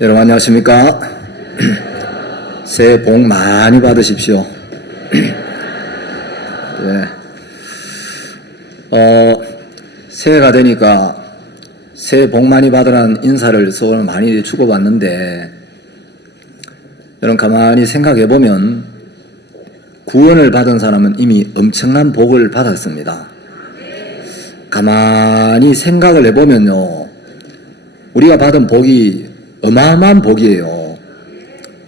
여러분 안녕하십니까? 새해 복 많이 받으십시오. 새해가 되니까 새해 복 많이 받으라는 인사를 서로 많이 주고받는데, 여러분 가만히 생각해 보면 구원을 받은 사람은 이미 엄청난 복을 받았습니다. 가만히 생각을 해보면요, 우리가 받은 복이 어마어마한 복이에요.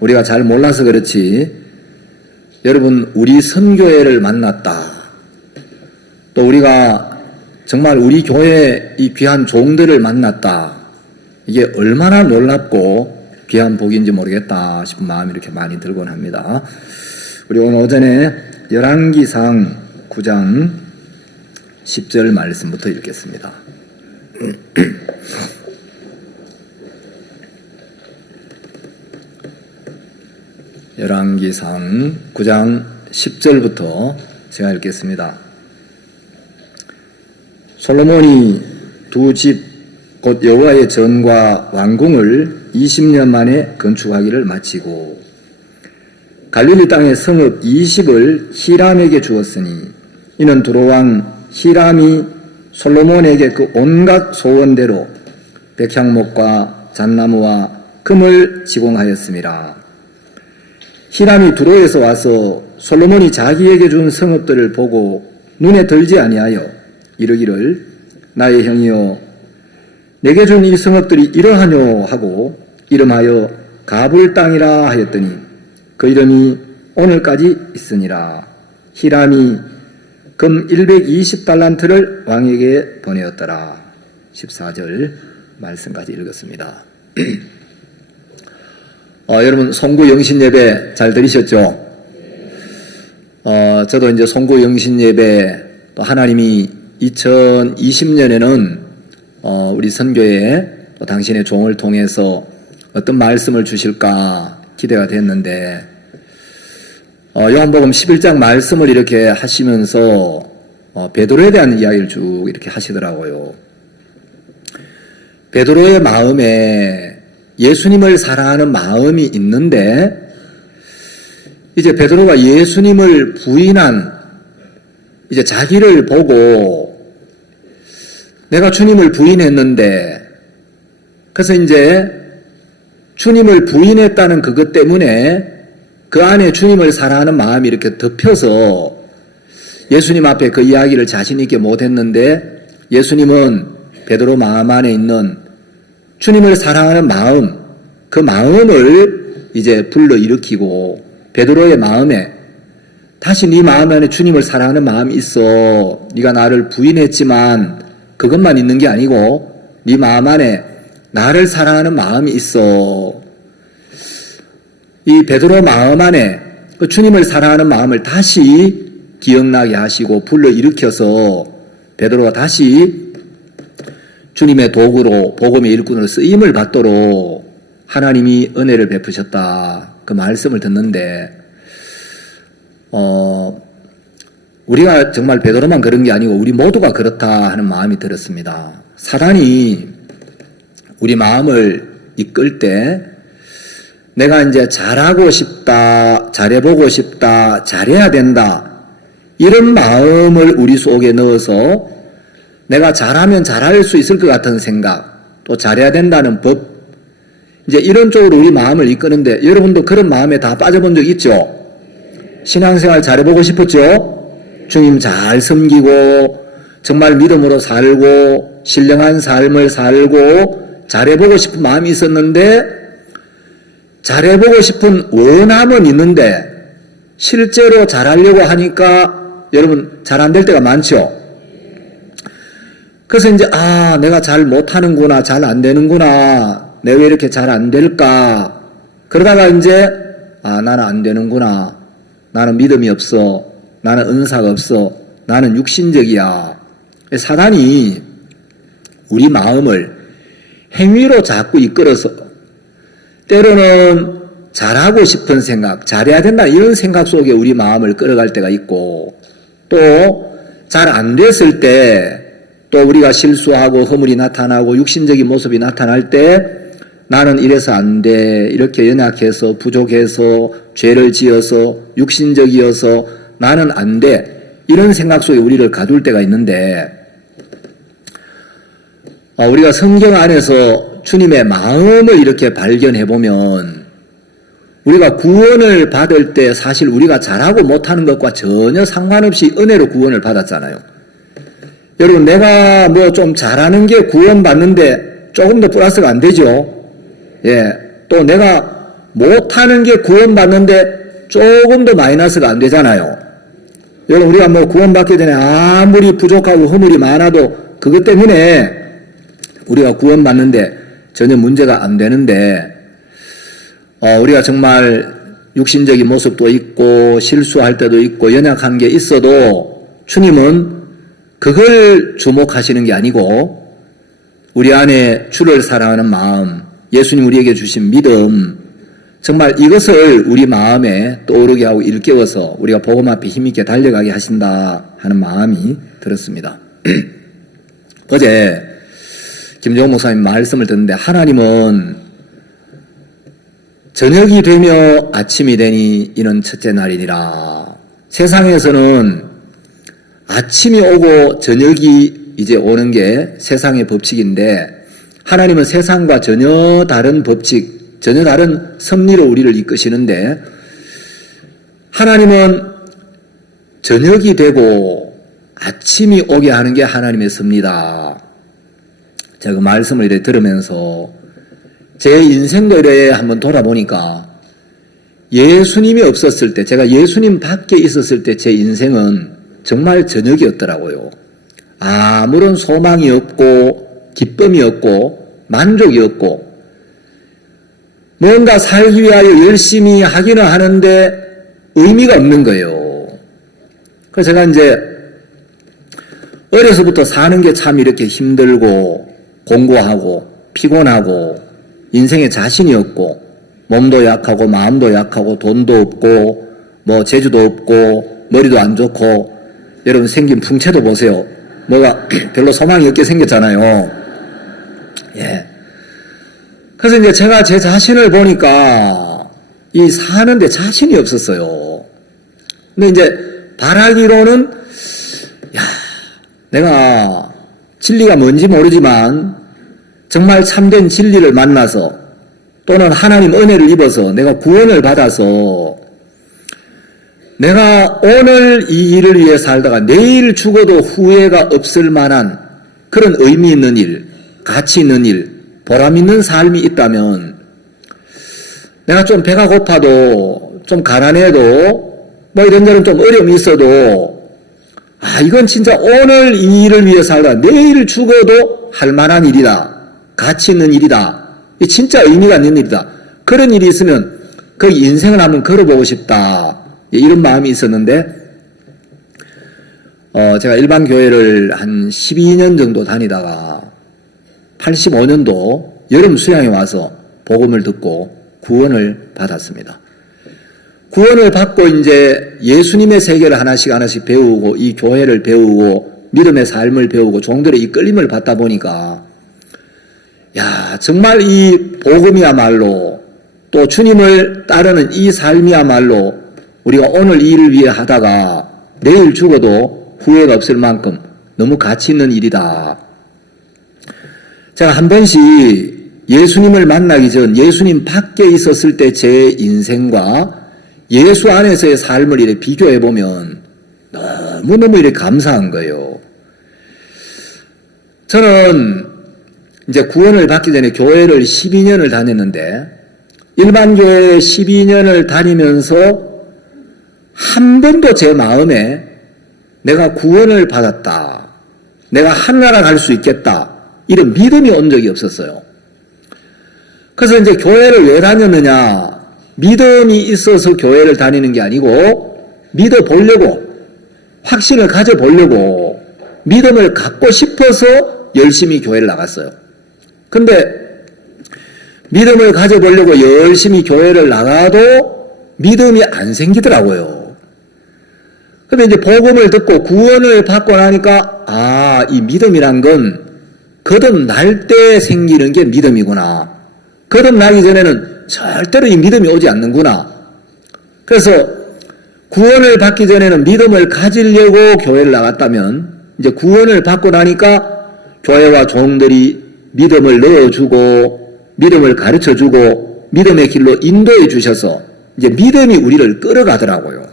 우리가 잘 몰라서 그렇지, 여러분 우리 선교회를 만났다, 또 우리가 정말 우리 교회 이 귀한 종들을 만났다, 이게 얼마나 놀랍고 귀한 복인지 모르겠다 싶은 마음이 이렇게 많이 들곤 합니다. 우리 오늘 오전에 열왕기상 9장 10절 말씀부터 읽겠습니다. 열왕기상 9장 10절부터 제가 읽겠습니다. 솔로몬이 두 집 곧 여호와의 전과 왕궁을 20년 만에 건축하기를 마치고 갈릴리 땅의 성읍 20을 히람에게 주었으니, 이는 두로왕 히람이 솔로몬에게 그 온갖 소원대로 백향목과 잣나무와 금을 지공하였음이라. 히람이 두로에서 와서 솔로몬이 자기에게 준 성읍들을 보고 눈에 들지 아니하여 이르기를, 나의 형이여, 내게 준 이 성읍들이 이러하뇨 하고 이름하여 가불 땅이라 하였더니 그 이름이 오늘까지 있으니라. 히람이 금 120달란트를 왕에게 보내었더라. 14절 말씀까지 읽었습니다. 여러분 송구 영신 예배 잘 들으셨죠? 저도 이제 송구 영신 예배, 또 하나님이 2020년에는 우리 선교에 또 당신의 종을 통해서 어떤 말씀을 주실까 기대가 됐는데, 요한복음 11장 말씀을 이렇게 하시면서 베드로에 대한 이야기를 쭉 이렇게 하시더라고요. 베드로의 마음에 예수님을 사랑하는 마음이 있는데, 이제 베드로가 예수님을 부인한, 이제 자기를 보고 내가 주님을 부인했는데, 그래서 이제 주님을 부인했다는 그것 때문에 그 안에 주님을 사랑하는 마음이 이렇게 덮여서 예수님 앞에 그 이야기를 자신 있게 못했는데, 예수님은 베드로 마음 안에 있는 주님을 사랑하는 마음, 그 마음을 이제 불러일으키고, 베드로의 마음에 다시 네 마음 안에 주님을 사랑하는 마음이 있어. 네가 나를 부인했지만 그것만 있는 게 아니고 네 마음 안에 나를 사랑하는 마음이 있어. 이 베드로 마음 안에 그 주님을 사랑하는 마음을 다시 기억나게 하시고 불러일으켜서 베드로가 다시 주님의 도구로, 복음의 일꾼으로 쓰임을 받도록 하나님이 은혜를 베푸셨다, 그 말씀을 듣는데, 우리가 정말 베드로만 그런 게 아니고 우리 모두가 그렇다 하는 마음이 들었습니다. 사단이 우리 마음을 이끌 때 내가 이제 잘하고 싶다, 잘해보고 싶다, 잘해야 된다, 이런 마음을 우리 속에 넣어서 내가 잘하면 잘할 수 있을 것 같은 생각, 또 잘해야 된다는 법, 이제 이런 쪽으로 우리 마음을 이끄는데, 여러분도 그런 마음에 다 빠져본 적 있죠? 신앙생활 잘해보고 싶었죠? 주님 잘 섬기고 정말 믿음으로 살고 신령한 삶을 살고 잘해보고 싶은 마음이 있었는데, 잘해보고 싶은 원함은 있는데 실제로 잘하려고 하니까 여러분 잘 안 될 때가 많죠? 그래서 이제 내가 잘 못하는구나, 잘 안 되는구나, 내가 왜 이렇게 잘 안 될까, 그러다가 이제 나는 안 되는구나, 나는 믿음이 없어, 나는 은사가 없어, 나는 육신적이야. 사단이 우리 마음을 행위로 자꾸 이끌어서 때로는 잘하고 싶은 생각, 잘해야 된다 이런 생각 속에 우리 마음을 끌어갈 때가 있고, 또 잘 안 됐을 때, 또 우리가 실수하고 허물이 나타나고 육신적인 모습이 나타날 때 나는 이래서 안 돼. 이렇게 연약해서 부족해서 죄를 지어서 육신적이어서 나는 안 돼. 이런 생각 속에 우리를 가둘 때가 있는데 우리가 성경 안에서 주님의 마음을 이렇게 발견해 보면 우리가 구원을 받을 때 사실 우리가 잘하고 못하는 것과 전혀 상관없이 은혜로 구원을 받았잖아요. 여러분, 내가 뭐 좀 잘하는 게 구원받는데 조금 더 플러스가 안 되죠. 예. 또 내가 못하는 게 구원받는데 조금 더 마이너스가 안 되잖아요. 여러분, 우리가 뭐 구원받기 전에 아무리 부족하고 허물이 많아도 그것 때문에 우리가 구원받는데 전혀 문제가 안 되는데, 우리가 정말 육신적인 모습도 있고 실수할 때도 있고 연약한 게 있어도 주님은 그걸 주목하시는 게 아니고 우리 안에 주를 사랑하는 마음, 예수님 우리에게 주신 믿음, 정말 이것을 우리 마음에 떠오르게 하고 일깨워서 우리가 복음 앞에 힘있게 달려가게 하신다 하는 마음이 들었습니다. 어제 김종호 목사님 말씀을 듣는데 하나님은 저녁이 되며 아침이 되니 이는 첫째 날이니라. 세상에서는 아침이 오고 저녁이 이제 오는 게 세상의 법칙인데 하나님은 세상과 전혀 다른 법칙, 전혀 다른 섭리로 우리를 이끄시는데 하나님은 저녁이 되고 아침이 오게 하는 게 하나님의 섭리다. 제가 그 말씀을 이렇게 들으면서 제 인생도 이렇게 한번 돌아보니까 예수님이 없었을 때, 제가 예수님 밖에 있었을 때 제 인생은 정말 저녁이었더라고요. 아무런 소망이 없고 기쁨이 없고 만족이 없고 뭔가 살기 위하여 열심히 하기는 하는데 의미가 없는 거예요. 그래서 제가 이제 어려서부터 사는 게 참 이렇게 힘들고 공고하고 피곤하고 인생에 자신이 없고 몸도 약하고 마음도 약하고 돈도 없고 뭐 재주도 없고 머리도 안 좋고 여러분 생긴 풍채도 보세요. 뭐가 별로 소망이 없게 생겼잖아요. 예. 그래서 이제 제가 제 자신을 보니까 이 사는데 자신이 없었어요. 근데 이제 바라기로는 내가 진리가 뭔지 모르지만 정말 참된 진리를 만나서 또는 하나님 은혜를 입어서 내가 구원을 받아서 내가 오늘 이 일을 위해 살다가 내일 죽어도 후회가 없을 만한 그런 의미 있는 일, 가치 있는 일, 보람 있는 삶이 있다면 내가 좀 배가 고파도 좀 가난해도 뭐 이런저런 좀 어려움이 있어도 이건 진짜 오늘 이 일을 위해 살다가 내일 죽어도 할 만한 일이다. 가치 있는 일이다. 진짜 의미가 있는 일이다. 그런 일이 있으면 그 인생을 한번 걸어보고 싶다. 이런 마음이 있었는데 제가 일반 교회를 한 12년 정도 다니다가 85년도 여름 수양에 와서 복음을 듣고 구원을 받았습니다. 구원을 받고 이제 예수님의 세계를 하나씩 배우고 이 교회를 배우고 믿음의 삶을 배우고 종들의 이끌림을 받다 보니까 정말 이 복음이야말로 또 주님을 따르는 이 삶이야말로 우리가 오늘 이 일을 위해 하다가 내일 죽어도 후회가 없을 만큼 너무 가치 있는 일이다. 제가 한 번씩 예수님을 만나기 전 예수님 밖에 있었을 때 제 인생과 예수 안에서의 삶을 이렇게 비교해 보면 너무너무 이렇게 감사한 거예요. 저는 이제 구원을 받기 전에 교회를 12년을 다녔는데 일반 교회 12년을 다니면서 한 번도 제 마음에 내가 구원을 받았다, 내가 하늘나라 갈 수 있겠다 이런 믿음이 온 적이 없었어요. 그래서 이제 교회를 왜 다녔느냐, 믿음이 있어서 교회를 다니는 게 아니고 믿어보려고, 확신을 가져보려고, 믿음을 갖고 싶어서 열심히 교회를 나갔어요. 근데 믿음을 가져보려고 열심히 교회를 나가도 믿음이 안 생기더라고요. 근데 이제 복음을 듣고 구원을 받고 나니까 이 믿음이란 건 거듭날 때 생기는 게 믿음이구나. 거듭나기 전에는 절대로 이 믿음이 오지 않는구나. 그래서 구원을 받기 전에는 믿음을 가지려고 교회를 나갔다면 이제 구원을 받고 나니까 교회와 종들이 믿음을 넣어주고 믿음을 가르쳐주고 믿음의 길로 인도해 주셔서 이제 믿음이 우리를 끌어가더라고요.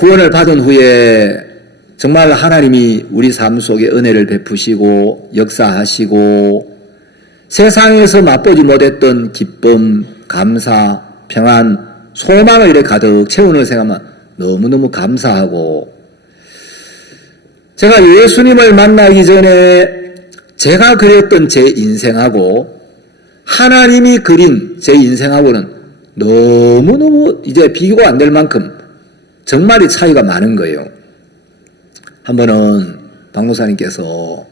구원을 받은 후에 정말 하나님이 우리 삶 속에 은혜를 베푸시고 역사하시고 세상에서 맛보지 못했던 기쁨, 감사, 평안, 소망을 이렇게 가득 채우는 생각만 너무너무 감사하고, 제가 예수님을 만나기 전에 제가 그렸던 제 인생하고 하나님이 그린 제 인생하고는 너무너무 이제 비교가 안 될 만큼 정말이 차이가 많은 거예요. 한 번은 박 목사님께서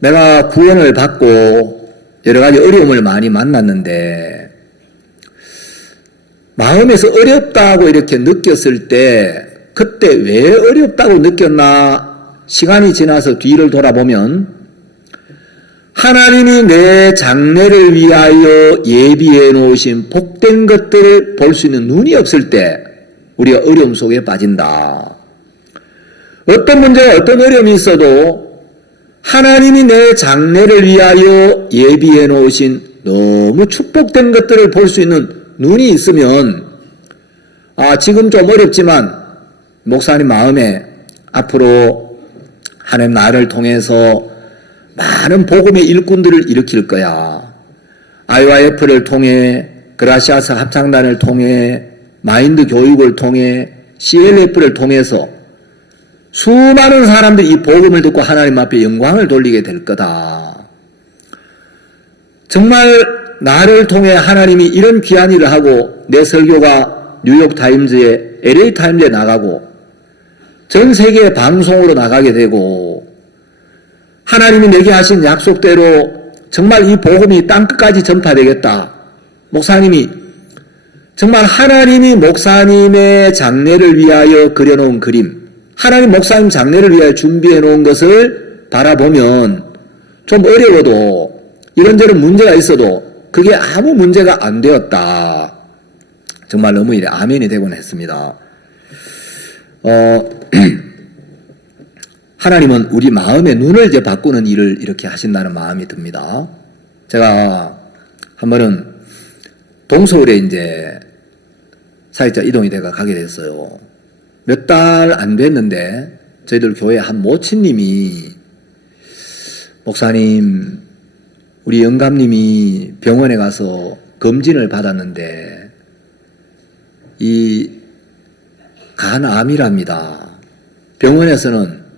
내가 구원을 받고 여러 가지 어려움을 많이 만났는데 마음에서 어렵다고 이렇게 느꼈을 때 그때 왜 어렵다고 느꼈나 시간이 지나서 뒤를 돌아보면 하나님이 내 장래를 위하여 예비해 놓으신 복된 것들을 볼 수 있는 눈이 없을 때 우리가 어려움 속에 빠진다. 어떤 문제가 어떤 어려움이 있어도 하나님이 내 장래를 위하여 예비해 놓으신 너무 축복된 것들을 볼 수 있는 눈이 있으면 지금 좀 어렵지만 목사님 마음에 앞으로 하나님 나를 통해서 많은 복음의 일꾼들을 일으킬 거야. IYF를 통해 그라시아스 합창단을 통해 마인드 교육을 통해 CLF를 통해서 수많은 사람들이 이 복음을 듣고 하나님 앞에 영광을 돌리게 될 거다. 정말 나를 통해 하나님이 이런 귀한 일을 하고 내 설교가 뉴욕타임즈에 LA타임즈에 나가고 전 세계 방송으로 나가게 되고 하나님이 내게 하신 약속대로 정말 이 복음이 땅끝까지 전파되겠다. 목사님이 정말 하나님이 목사님의 장래를 위하여 그려놓은 그림, 하나님 목사님 장래를 위하여 준비해 놓은 것을 바라보면 좀 어려워도 이런저런 문제가 있어도 그게 아무 문제가 안 되었다. 정말 너무 이래 아멘이 되곤 했습니다. 하나님은 우리 마음의 눈을 이제 바꾸는 일을 이렇게 하신다는 마음이 듭니다. 제가 한 번은 동서울에 이제 사역자 이동이 돼가 가게 됐어요. 몇 달 안 됐는데 저희들 교회 한 모친님이 목사님, 우리 영감님이 병원에 가서 검진을 받았는데 이 간암이랍니다. 병원에서는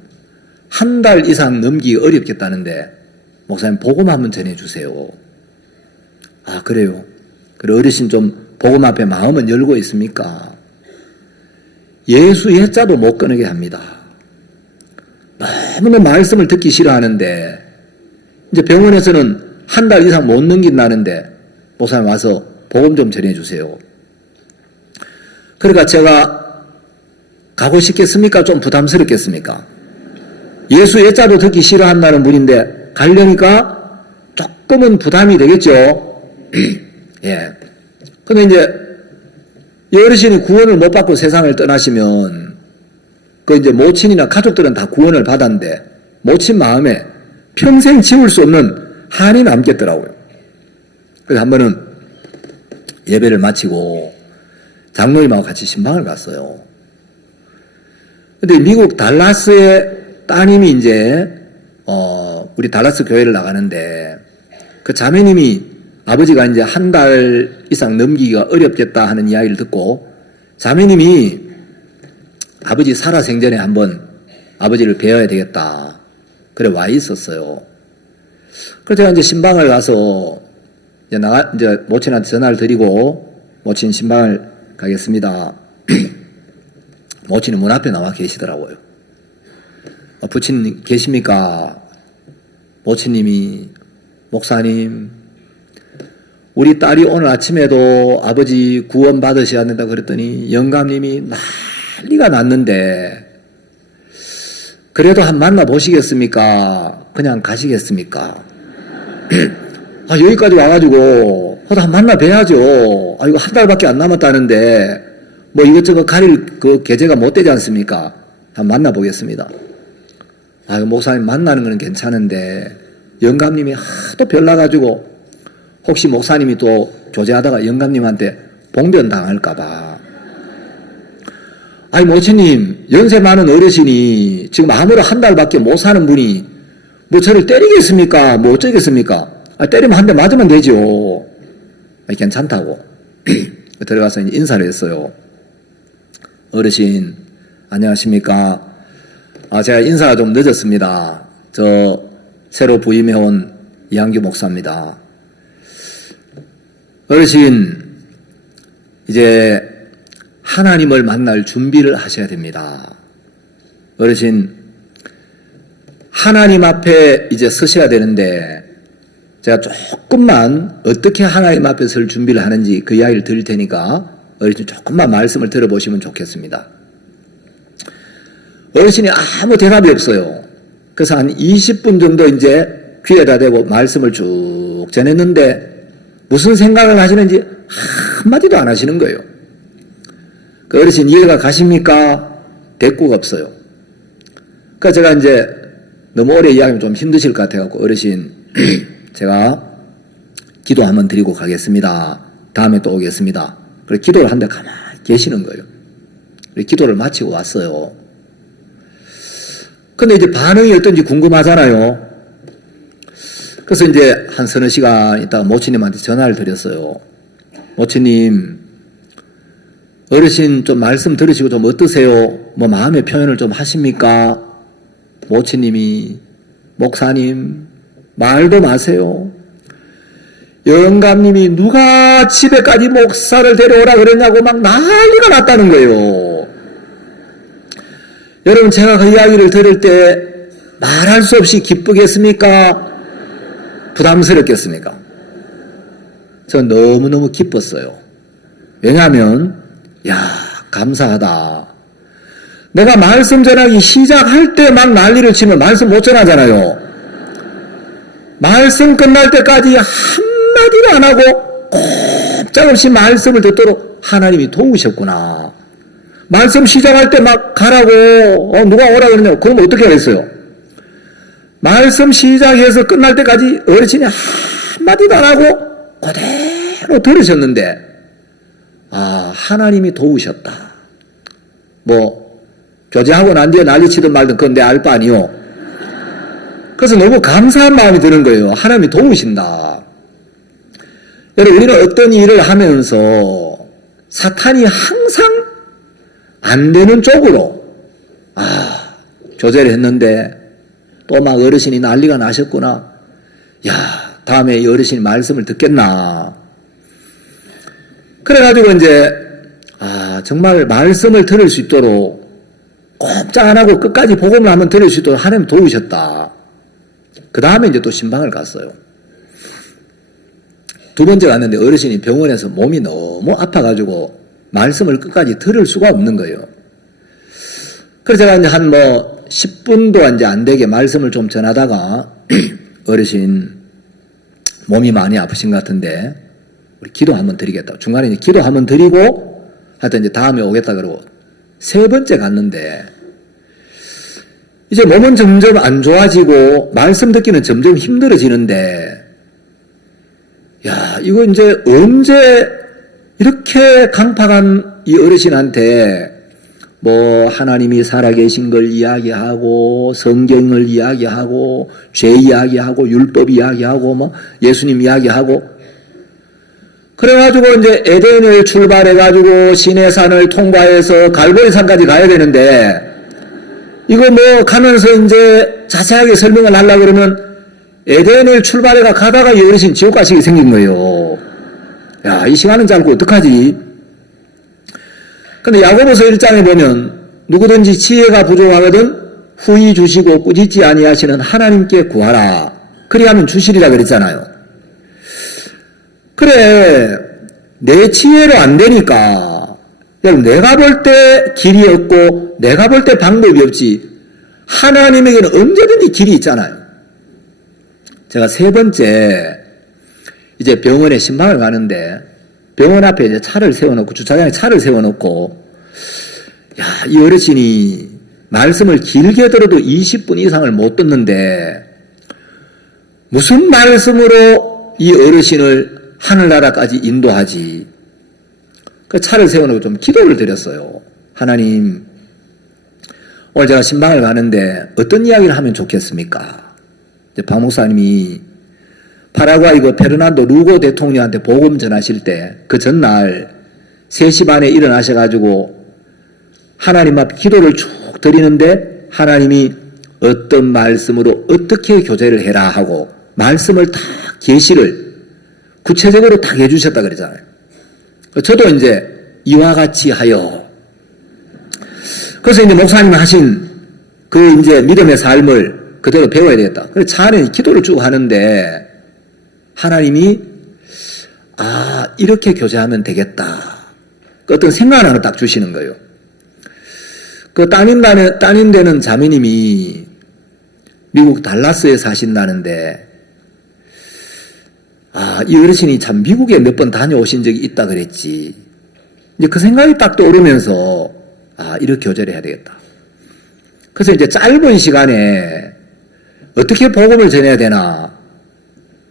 한 달 이상 넘기기 어렵겠다는데 목사님 복음 한번 전해주세요. 그래요? 그래 어르신 좀 복음 앞에 마음은 열고 있습니까? 예수 예자도 못 꺼내게 합니다. 너무나 말씀을 듣기 싫어하는데 이제 병원에서는 한 달 이상 못 넘긴다는데 목사님 와서 복음 좀 전해주세요. 그러니까 제가 가고 싶겠습니까? 좀 부담스럽겠습니까? 예수 예자도 듣기 싫어한다는 분인데 가려니까 조금은 부담이 되겠죠. 예. 근데 이제 이 어르신이 구원을 못 받고 세상을 떠나시면 그 이제 모친이나 가족들은 다 구원을 받았는데 모친 마음에 평생 지울 수 없는 한이 남겠더라고요. 그래서 한 번은 예배를 마치고 장로님하고 같이 신방을 갔어요. 근데 미국 달라스에 따님이 이제 우리 달라스 교회를 나가는데 그 자매님이 아버지가 이제 한 달 이상 넘기기가 어렵겠다 하는 이야기를 듣고 자매님이 아버지 살아생전에 한번 아버지를 뵈어야 되겠다. 그래 와 있었어요. 그래서 제가 이제 신방을 가서 이제 모친한테 전화를 드리고 모친 신방을 가겠습니다. 모친이 문 앞에 나와 계시더라고요. 부친님 계십니까? 모친님이 목사님 우리 딸이 오늘 아침에도 아버지 구원 받으셔야 된다 그랬더니 영감님이 난리가 났는데 그래도 한 만나 보시겠습니까? 그냥 가시겠습니까? 여기까지 와가지고 한번 만나 뵈야죠. 이거 한 달밖에 안 남았다는데 뭐 이것저것 가릴 그 계제가 못 되지 않습니까? 한번 만나보겠습니다. 목사님 만나는 건 괜찮은데 영감님이 하도 별나가지고 혹시 목사님이 또 교제하다가 영감님한테 봉변 당할까봐. 모치님, 연세 많은 어르신이 지금 아무로 한 달밖에 못 사는 분이 뭐 저를 때리겠습니까? 뭐 어쩌겠습니까? 때리면 한 대 맞으면 되죠. 괜찮다고. 들어가서 이제 인사를 했어요. 어르신, 안녕하십니까? 제가 인사가 좀 늦었습니다. 저 새로 부임해온 이한규 목사입니다. 어르신, 이제 하나님을 만날 준비를 하셔야 됩니다. 어르신, 하나님 앞에 이제 서셔야 되는데 제가 조금만 어떻게 하나님 앞에 설 준비를 하는지 그 이야기를 드릴 테니까 어르신 조금만 말씀을 들어보시면 좋겠습니다. 어르신이 아무 대답이 없어요. 그래서 한 20분 정도 이제 귀에다 대고 말씀을 쭉 전했는데 무슨 생각을 하시는지 한마디도 안 하시는 거예요. 그 어르신 이해가 가십니까? 대꾸가 없어요. 그래서 제가 이제 너무 오래 이야기하면 좀 힘드실 것 같아갖고 어르신 제가 기도 한번 드리고 가겠습니다. 다음에 또 오겠습니다. 그래서 기도를 하는데 가만히 계시는 거예요. 기도를 마치고 왔어요. 근데 이제 반응이 어떤지 궁금하잖아요. 그래서 이제 한 서너 시간 있다가 모치님한테 전화를 드렸어요. 모치님, 어르신 좀 말씀 들으시고 좀 어떠세요? 뭐 마음의 표현을 좀 하십니까? 모치님이, 목사님, 말도 마세요. 영감님이 누가 집에까지 목사를 데려오라 그랬냐고 막 난리가 났다는 거예요. 여러분, 제가 그 이야기를 들을 때 말할 수 없이 기쁘겠습니까? 부담스럽겠습니까? 저 너무너무 기뻤어요. 왜냐하면 감사하다. 내가 말씀 전하기 시작할 때 막 난리를 치면 말씀 못 전하잖아요. 말씀 끝날 때까지 한마디도 안 하고 꼼짝없이 말씀을 듣도록 하나님이 도우셨구나. 말씀 시작할 때 막 가라고 누가 오라 그러냐고. 그럼 어떻게 하겠어요? 말씀 시작해서 끝날 때까지 어르신이 한마디도 안 하고 그대로 들으셨는데 하나님이 도우셨다. 뭐 교제하고 난 뒤에 난리치든 말든 그건 내 알 바 아니요. 그래서 너무 감사한 마음이 드는 거예요. 하나님이 도우신다. 여러분, 우리는 어떤 일을 하면서 사탄이 항상 안 되는 쪽으로 교제를 했는데 또 막 어르신이 난리가 나셨구나. 다음에 이 어르신이 말씀을 듣겠나. 그래가지고 이제 정말 말씀을 들을 수 있도록 꼼짝 안 하고 끝까지 복음을 한번 들을 수 있도록 하나님 도우셨다. 그 다음에 이제 또 신방을 갔어요. 두 번째 갔는데 어르신이 병원에서 몸이 너무 아파가지고 말씀을 끝까지 들을 수가 없는 거예요. 그래서 제가 이제 한 10분도 이제 안 되게 말씀을 좀 전하다가 어르신 몸이 많이 아프신 것 같은데 우리 기도 한번 드리겠다. 중간에 이제 기도 한번 드리고 하여튼 이제 다음에 오겠다 그러고 세 번째 갔는데 이제 몸은 점점 안 좋아지고 말씀 듣기는 점점 힘들어지는데 이거 이제 언제 이렇게 강팍한 이 어르신한테 뭐 하나님이 살아계신 걸 이야기하고 성경을 이야기하고 죄 이야기하고 율법 이야기하고 뭐 예수님 이야기하고 그래가지고 이제 에덴을 출발해가지고 시내산을 통과해서 갈보리산까지 가야 되는데 이거 뭐 가면서 이제 자세하게 설명을 하려고 그러면 에덴을 출발해가 가다가 이 어르신 지옥 가시게 생긴 거예요. 이 시간은 짧고 어떡하지? 근데 야고보서 1장에 보면 누구든지 지혜가 부족하거든 후히 주시고 꾸짖지 아니하시는 하나님께 구하라. 그리하면 주시리라 그랬잖아요. 그래, 내 지혜로 안 되니까 여러분 내가 볼 때 길이 없고 내가 볼 때 방법이 없지 하나님에게는 언제든지 길이 있잖아요. 제가 세 번째 이제 병원에 신방을 가는데 병원 앞에 이제 차를 세워놓고 주차장에 차를 세워놓고 야, 이 어르신이 말씀을 길게 들어도 20분 이상을 못 듣는데 무슨 말씀으로 이 어르신을 하늘나라까지 인도하지? 그 차를 세워놓고 좀 기도를 드렸어요. 하나님, 오늘 제가 신방을 가는데 어떤 이야기를 하면 좋겠습니까? 이제 박 목사님이 파라과이 그 페르난도 루고 대통령한테 복음 전하실 때 그 전날 3시 반에 일어나셔가지고 하나님 앞 기도를 쭉 드리는데 하나님이 어떤 말씀으로 어떻게 교제를 해라 하고 말씀을 다 계시를 구체적으로 다 해주셨다 그러잖아요. 저도 이제 이와 같이 하여 그래서 이제 목사님이 하신 그 이제 믿음의 삶을 그대로 배워야 되겠다. 그래서 차 안에 기도를 쭉 하는데 하나님이 이렇게 교제하면 되겠다. 그 어떤 생각 하나 딱 주시는 거예요. 그 따님 되는 자매님이 미국 달라스에 사신다는데 이 어르신이 참 미국에 몇 번 다녀오신 적이 있다 그랬지. 이제 그 생각이 딱 떠오르면서 이렇게 교제를 해야 되겠다. 그래서 이제 짧은 시간에 어떻게 복음을 전해야 되나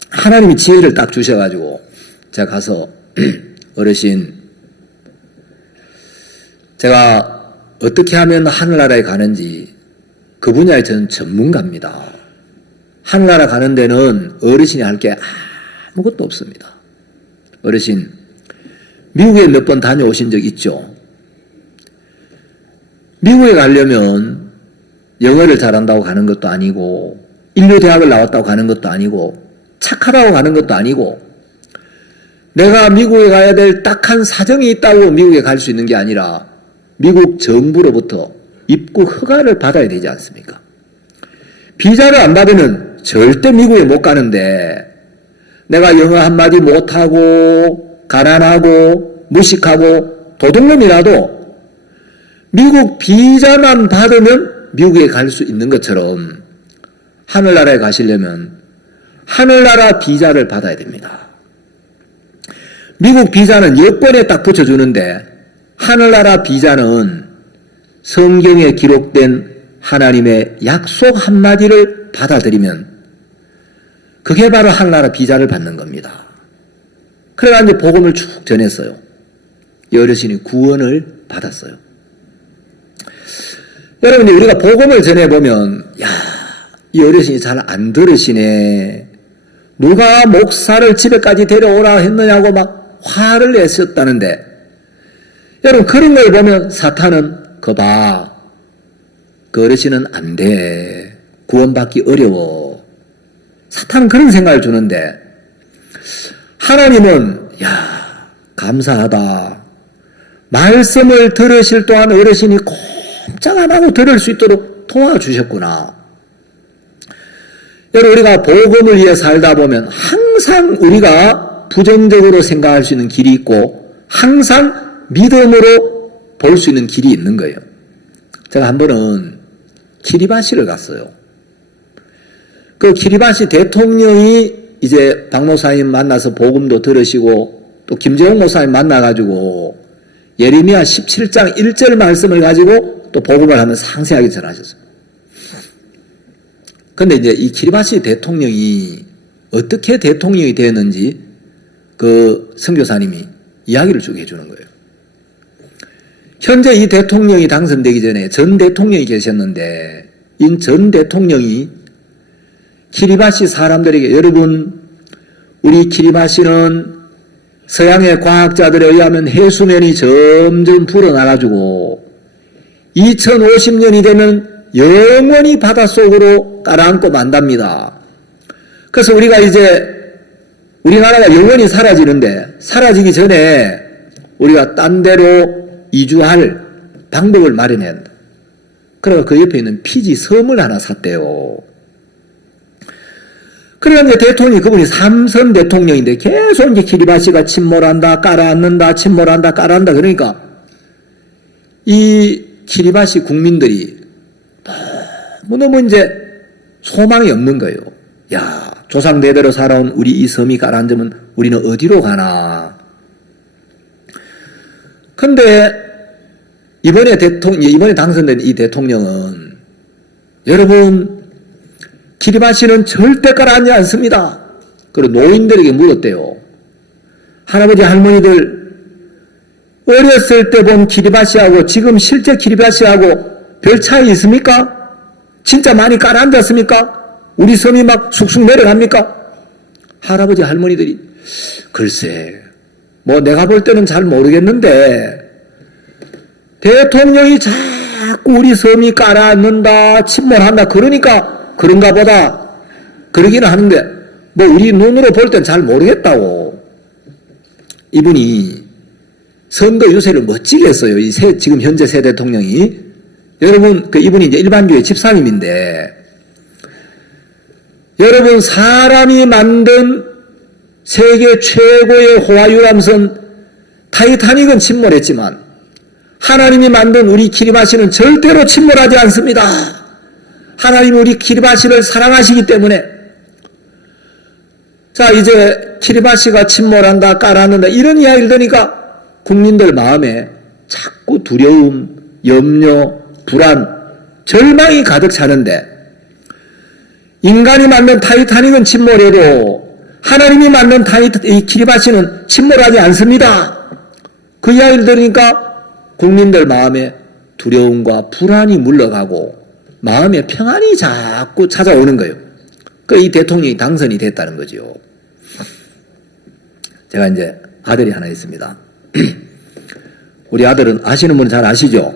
하나님이 지혜를 딱 주셔가지고 제가 가서 어르신 제가 어떻게 하면 하늘나라에 가는지 그 분야에 저는 전문가입니다. 하늘나라 가는 데는 어르신이 할 게 아무것도 없습니다. 어르신 미국에 몇 번 다녀오신 적 있죠? 미국에 가려면 영어를 잘한다고 가는 것도 아니고 인류대학을 나왔다고 가는 것도 아니고 착하다고 가는 것도 아니고 내가 미국에 가야 될 딱한 사정이 있다고 미국에 갈 수 있는 게 아니라 미국 정부로부터 입국 허가를 받아야 되지 않습니까? 비자를 안 받으면 절대 미국에 못 가는데 내가 영어 한마디 못하고 가난하고 무식하고 도둑놈이라도 미국 비자만 받으면 미국에 갈 수 있는 것처럼 하늘나라에 가시려면 하늘나라 비자를 받아야 됩니다. 미국 비자는 여권에 딱 붙여주는데 하늘나라 비자는 성경에 기록된 하나님의 약속 한마디를 받아들이면 그게 바로 하늘나라 비자를 받는 겁니다. 그래가 이제 복음을 쭉 전했어요. 이 어르신이 구원을 받았어요. 여러분이 우리가 복음을 전해보면 이 어르신이 잘 안 들으시네. 누가 목사를 집에까지 데려오라 했느냐고 막 화를 내셨다는데 여러분 그런 걸 보면 사탄은 그 어르신은 안 돼. 구원받기 어려워. 사탄은 그런 생각을 주는데 하나님은 감사하다. 말씀을 들으실 동안 어르신이 꼼짝 안 하고 들을 수 있도록 도와주셨구나. 여러분 우리가 복음을 위해 살다 보면 항상 우리가 부정적으로 생각할 수 있는 길이 있고 항상 믿음으로 볼 수 있는 길이 있는 거예요. 제가 한 번은 키리바시를 갔어요. 그 키리바시 대통령이 이제 박 목사님 만나서 복음도 들으시고 또 김재홍 목사님 만나가지고 예레미야 17장 1절 말씀을 가지고 또 복음을 하면 상세하게 전하셨어요. 근데 이제 이 키리바시 대통령이 어떻게 대통령이 되었는지 그 선교사님이 이야기를 쭉 해주는 거예요. 현재 이 대통령이 당선되기 전에 전 대통령이 계셨는데 이 전 대통령이 키리바시 사람들에게 여러분 우리 키리바시는 서양의 과학자들에 의하면 해수면이 점점 불어나가지고 2050년이 되면 영원히 바닷속으로 깔아앉고 만답니다. 그래서 우리가 이제 우리나라가 영원히 사라지는데 사라지기 전에 우리가 딴 데로 이주할 방법을 마련해야 한다. 그래서 그 옆에 있는 피지 섬을 하나 샀대요. 그러니까 이제 대통령이 그분이 3선 대통령인데 계속 이제 키리바시가 침몰한다, 깔아앉는다, 침몰한다, 깔아앉는다. 그러니까 이 키리바시 국민들이 너무 이제 소망이 없는 거예요. 조상 대대로 살아온 우리 이 섬이 가라앉으면 우리는 어디로 가나. 근데 이번에 당선된 이 대통령은 여러분 키리바시는 절대 가라앉지 않습니다. 그리고 노인들에게 물었대요. 할아버지 할머니들 어렸을 때 본 키리바시하고 지금 실제 키리바시하고 별 차이 있습니까? 진짜 많이 가라앉았습니까? 우리 섬이 막 쑥쑥 내려갑니까? 할아버지 할머니들이 글쎄 뭐 내가 볼 때는 잘 모르겠는데 대통령이 자꾸 우리 섬이 가라앉는다 침몰한다 그러니까 그런가 보다 그러기는 하는데 뭐 우리 눈으로 볼 땐 잘 모르겠다고. 이분이 선거 유세를 멋지게 했어요. 지금 현재 새 대통령이. 여러분, 이분이 이제 일반교회 집사님인데, 여러분, 사람이 만든 세계 최고의 호화유람선 타이타닉은 침몰했지만, 하나님이 만든 우리 키리바시는 절대로 침몰하지 않습니다. 하나님이 우리 키리바시를 사랑하시기 때문에, 자, 이제 키리바시가 침몰한다, 가라앉는다, 이런 이야기를 들으니까 국민들 마음에 자꾸 두려움, 염려, 불안, 절망이 가득 차는데 인간이 만든 타이타닉은 침몰해도 하나님이 만든 이 키리바시는 침몰하지 않습니다. 그 이야기를 들으니까 국민들 마음에 두려움과 불안이 물러가고 마음에 평안이 자꾸 찾아오는 거예요. 이 대통령이 당선이 됐다는 거죠. 제가 이제 아들이 하나 있습니다. 우리 아들은 아시는 분은 잘 아시죠?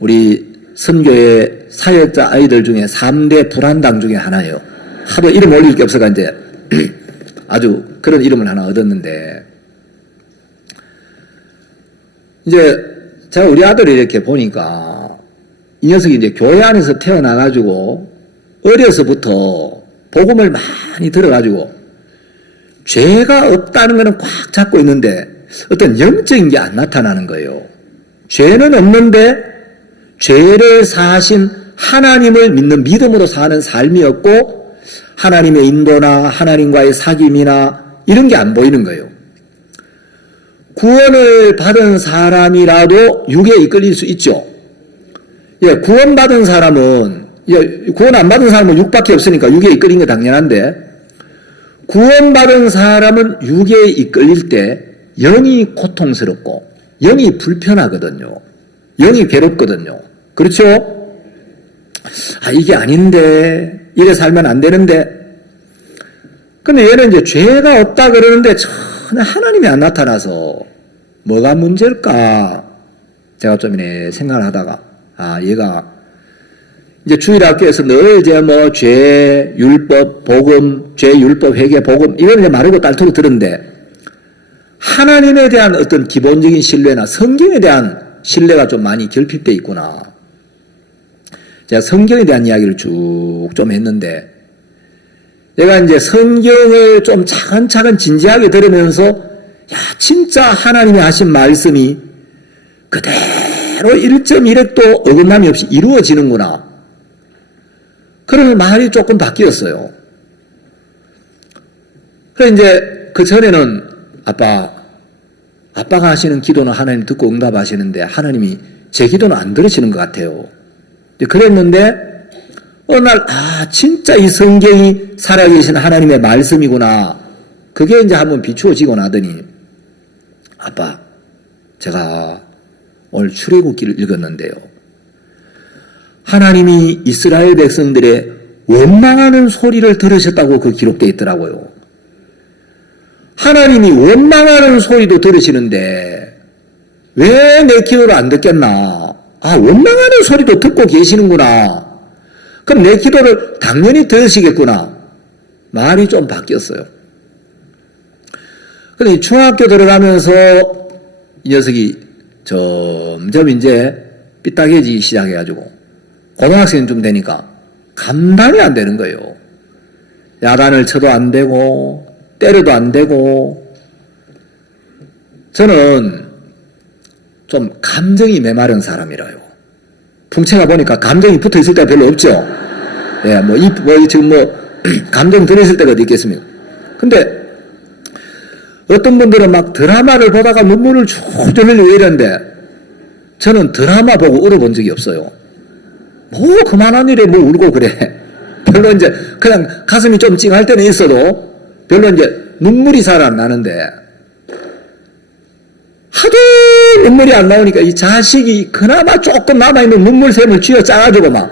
우리 선교회 사역자 아이들 중에 3대 불안당 중에 하나예요. 하도 이름 올릴 게 없어가 이제 아주 그런 이름을 하나 얻었는데 이제 제가 우리 아들을 이렇게 보니까 이 녀석이 이제 교회 안에서 태어나가지고 어려서부터 복음을 많이 들어가지고 죄가 없다는 것은 꽉 잡고 있는데 어떤 영적인 게 안 나타나는 거예요. 죄는 없는데 죄를 사하신 하나님을 믿는 믿음으로 사는 삶이었고 하나님의 인도나 하나님과의 사귐이나 이런 게 안 보이는 거예요. 구원을 받은 사람이라도 육에 이끌릴 수 있죠. 예, 구원받은 사람은 구원 안 받은 사람은 육밖에 없으니까 육에 이끌린 게 당연한데 구원받은 사람은 육에 이끌릴 때 영이 고통스럽고 영이 불편하거든요. 영이 괴롭거든요. 그렇죠? 이게 아닌데 이래 살면 안 되는데 근데 얘는 이제 죄가 없다 그러는데 전혀 하나님이 안 나타나서 뭐가 문제일까 제가 좀 생각을 하다가 얘가 이제 주일학교에서 늘 이제 뭐 죄, 율법, 복음, 죄, 율법, 회개, 복음 이걸 이제 마르고 딸토로 들었는데 하나님에 대한 어떤 기본적인 신뢰나 성경에 대한 신뢰가 좀 많이 결핍되어 있구나. 제가 성경에 대한 이야기를 쭉 좀 했는데 내가 이제 성경을 좀 차근차근 진지하게 들으면서 진짜 하나님이 하신 말씀이 그대로 1.1획도 어긋남이 없이 이루어지는구나. 그러면 말이 조금 바뀌었어요. 그래서 이제 그 전에는 아빠가 하시는 기도는 하나님 듣고 응답하시는데 하나님이 제 기도는 안 들으시는 것 같아요. 그랬는데 어느 날 진짜 이 성경이 살아계신 하나님의 말씀이구나. 그게 이제 한번 비추어지고 나더니 아빠 제가 오늘 출애굽기를 읽었는데요. 하나님이 이스라엘 백성들의 원망하는 소리를 들으셨다고 그 기록되어 있더라고요. 하나님이 원망하는 소리도 들으시는데 왜 내 기도를 안 듣겠나? 원망하는 소리도 듣고 계시는구나. 그럼 내 기도를 당연히 들으시겠구나. 말이 좀 바뀌었어요. 근데 중학교 들어가면서 이 녀석이 점점 이제 삐딱해지기 시작해가지고 고등학생이 좀 되니까 감당이 안 되는 거예요. 야단을 쳐도 안 되고 때려도 안 되고 저는 좀 감정이 메마른 사람이라요. 풍채가 보니까 감정이 붙어 있을 때가 별로 없죠. 예, 지금 감정 들으실 때가 어디 있겠습니까? 근데 어떤 분들은 막 드라마를 보다가 눈물을 쭉 흘리고 이러는데 저는 드라마 보고 울어본 적이 없어요. 뭐 그만한 일에 뭐 울고 그래. 별로 이제 그냥 가슴이 좀 찡할 때는 있어도 별로 이제 눈물이 잘 안 나는데 하도 눈물이 안 나오니까 이 자식이 그나마 조금 남아있는 눈물샘을 쥐어 짜가지고 막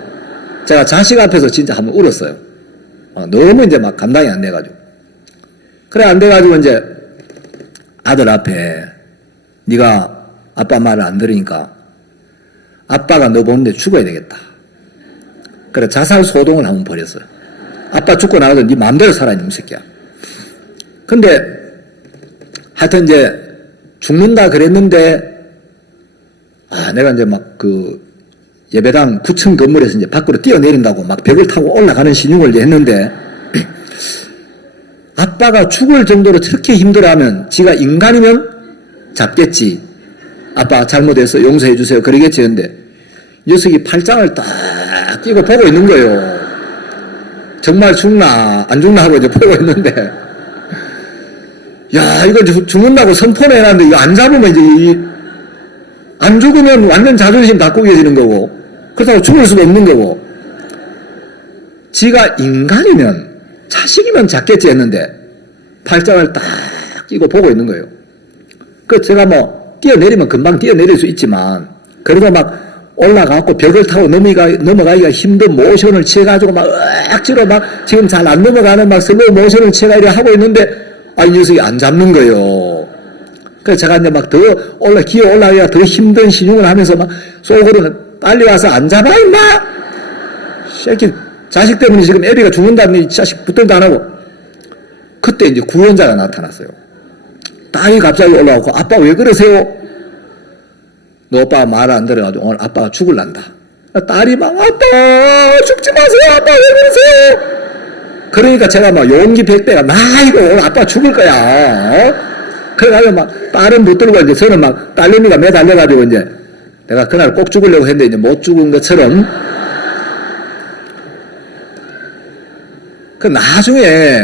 제가 자식 앞에서 진짜 한번 울었어요. 너무 이제 막 감당이 안 돼가지고. 그래 안 돼가지고 이제 아들 앞에 네가 아빠 말을 안 들으니까 아빠가 너 보는데 죽어야 되겠다. 그래 자살 소동을 한번 벌였어요. 아빠 죽고 나가서 네 마음대로 살아 이놈 새끼야. 근데 하여튼 이제 죽는다 그랬는데 내가 이제 막 그 예배당 9층 건물에서 이제 밖으로 뛰어내린다고 막 벽을 타고 올라가는 신용을 했는데 아빠가 죽을 정도로 저렇게 힘들어하면 지가 인간이면 잡겠지. 아빠 잘못해서 용서해 주세요. 그러겠지. 근데 녀석이 팔짱을 딱 끼고 보고 있는 거예요. 정말 죽나 안 죽나 하고 이제 보고 있는데 야 이거 죽는다고 선포를 해놨는데 이거 안 잡으면 이제 안 죽으면 완전 자존심 다 꾸겨지는 거고 그렇다고 죽을 수도 없는 거고 지가 인간이면 자식이면 잡겠지 했는데 팔짱을 딱 끼고 보고 있는 거예요. 그 제가 뭐 뛰어내리면 금방 뛰어내릴 수 있지만 그래도 막 올라가고 벽을 타고 넘어가기가 힘든 모션을 취해가지고 막 억지로 막 지금 잘 안 넘어가는 막 슬로우 모션을 취해가 하고 있는데 이 녀석이 안 잡는 거예요. 그래서 제가 이제 막 더 기어 올라가기가 더 힘든 신용을 하면서 막 속으로는 빨리 와서 안 잡아 임마! 새끼 자식 때문에 지금 애비가 죽는다는 자식 붙들도 안 하고 그때 이제 구원자가 나타났어요. 딸이 갑자기 올라오고 아빠 왜 그러세요? 너 오빠가 말 안 들어가지고 오늘 아빠가 죽을란다. 딸이 막 아빠 죽지 마세요 아빠 왜 그러세요? 그러니까 제가 막 용기 100배가 나 이거 오늘 아빠 죽을 거야. 그래가지고 막 딸은 붙들고 이제 저는 막 딸내미가 매달려가지고 이제 내가 그날 꼭 죽으려고 했는데 이제 못 죽은 것처럼 그 나중에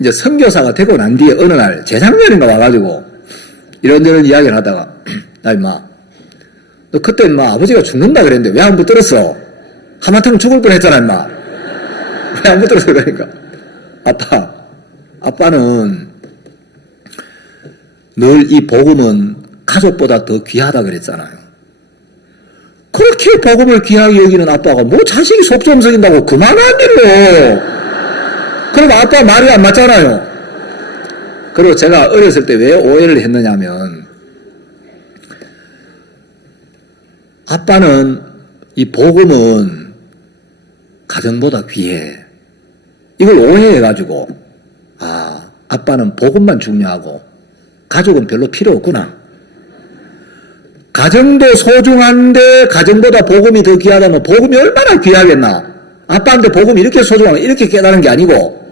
이제 선교사가 되고 난 뒤에 어느 날 재작년인가 와가지고 이런저런 이야기를 하다가 나 임마 너 그때 임마 아버지가 죽는다 그랬는데 왜 안 붙들었어? 하마터면 죽을 뻔했잖아 임마. 왜 안 붙들었어? 그러니까 아빠는 늘 이 복음은 가족보다 더 귀하다 그랬잖아요. 그렇게 복음을 귀하게 여기는 아빠가 뭐 자식이 속 좀 썩인다고 그만한 일로. 그럼 아빠 말이 안 맞잖아요. 그리고 제가 어렸을 때 왜 오해를 했느냐면 아빠는 이 복음은 가정보다 귀해. 이걸 오해해가지고 아빠는 복음만 중요하고 가족은 별로 필요 없구나. 가정도 소중한데 가정보다 복음이 더 귀하다면 복음이 얼마나 귀하겠나. 아빠한테 복음이 이렇게 소중하면 이렇게 깨달은 게 아니고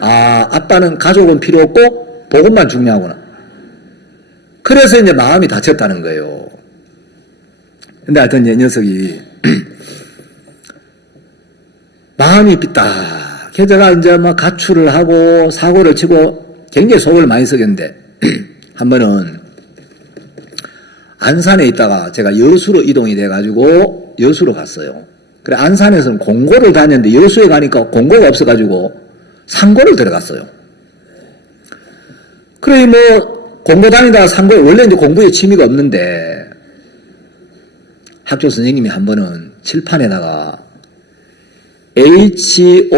아빠는 가족은 필요 없고 복음만 중요하구나. 그래서 이제 마음이 다쳤다는 거예요. 근데 하여튼 이 녀석이 마음이 삐딱해져가 이제 막 가출을 하고 사고를 치고 굉장히 속을 많이 썩였는데 한 번은 안산에 있다가 제가 여수로 이동이 돼가지고 여수로 갔어요. 그래 안산에서는 공고를 다녔는데 여수에 가니까 공고가 없어가지고 상고를 들어갔어요. 그래 뭐 공고 다니다가 상고에 원래 이제 공부에 취미가 없는데 학교 선생님이 한 번은 칠판에다가 HOUSE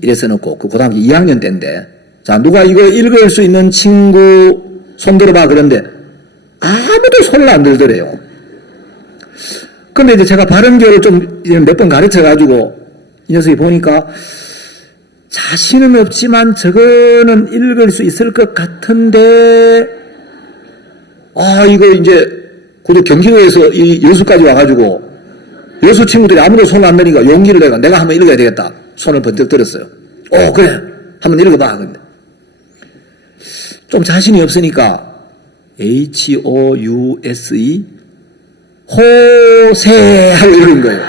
이래서 넣고 그 고등학교 2학년 때인데 자 누가 이거 읽을 수 있는 친구 손 들어봐 그런데 아무도 손을 안 들더래요. 근데 이제 제가 발음교를 좀 몇 번 가르쳐가지고 이 녀석이 보니까 자신은 없지만 저거는 읽을 수 있을 것 같은데 이거 이제 고도 경기도에서 이 여수까지 와가지고 여수 친구들이 아무도 손을 안 드니까 용기를 내가 한번 읽어야 되겠다. 손을 번쩍 들었어요. 그래 한번 읽어봐. 근데 좀 자신이 없으니까 HOUSE 호세 하고 이러는 거예요.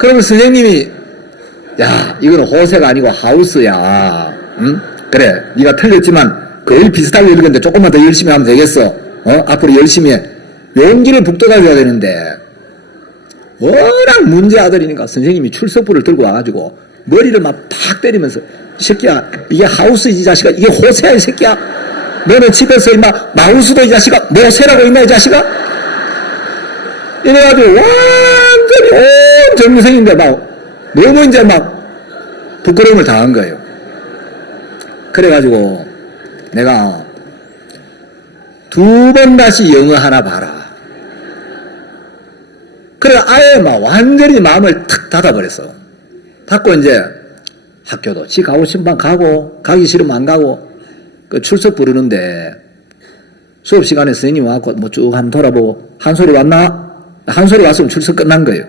그러면 선생님이, 야, 이거는 호세가 아니고 하우스야. 응? 그래, 네가 틀렸지만 거의 비슷하게 읽었는데 조금만 더 열심히 하면 되겠어. 앞으로 열심히 해. 용기를 북돋아줘야 되는데, 워낙 문제 아들이니까 선생님이 출석부를 들고 와가지고 머리를 막 팍 때리면서, 이 새끼야, 이게 하우스지, 이 자식아. 이게 호세야, 이 새끼야. 너는 집에서 임마 마우스도 이 자식아, 모세라고 있나, 이 자식아? 이래가지고 완전히 온 전교생인데 막 너무 이제 막 부끄러움을 당한 거예요. 그래가지고 내가 2번 다시 영어 하나 봐라. 그래 아예 막 완전히 마음을 탁 닫아버렸어. 닫고 이제 학교도 지 가고 싶은 방 가고, 가기 싫으면 안 가고, 그 출석 부르는데 수업 시간에 선생님 와갖고 뭐 쭉 한번 돌아보고, 한 소리 왔나? 한 소리 왔으면 출석 끝난 거예요.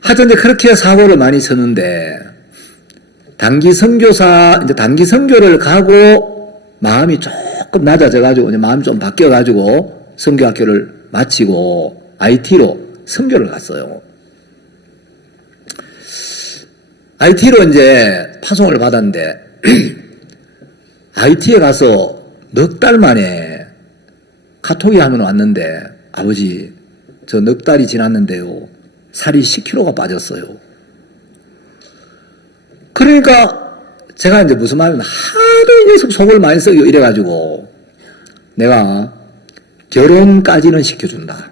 하여튼 이제 그렇게 사고를 많이 쳤는데, 단기 선교사, 이제 단기 선교를 가고 마음이 조금 낮아져가지고, 이제 마음이 좀 바뀌어가지고 선교학교를 마치고 IT로 선교를 갔어요. IT로 이제 파송을 받았는데, IT에 가서 넉 달 만에 카톡이 하면 왔는데, 아버지, 저 넉 달이 지났는데요, 살이 10kg가 빠졌어요. 그러니까 제가 이제 무슨 말이냐면, 하도 이 녀석 속을 많이 썩여 이래가지고 내가 결혼까지는 시켜준다.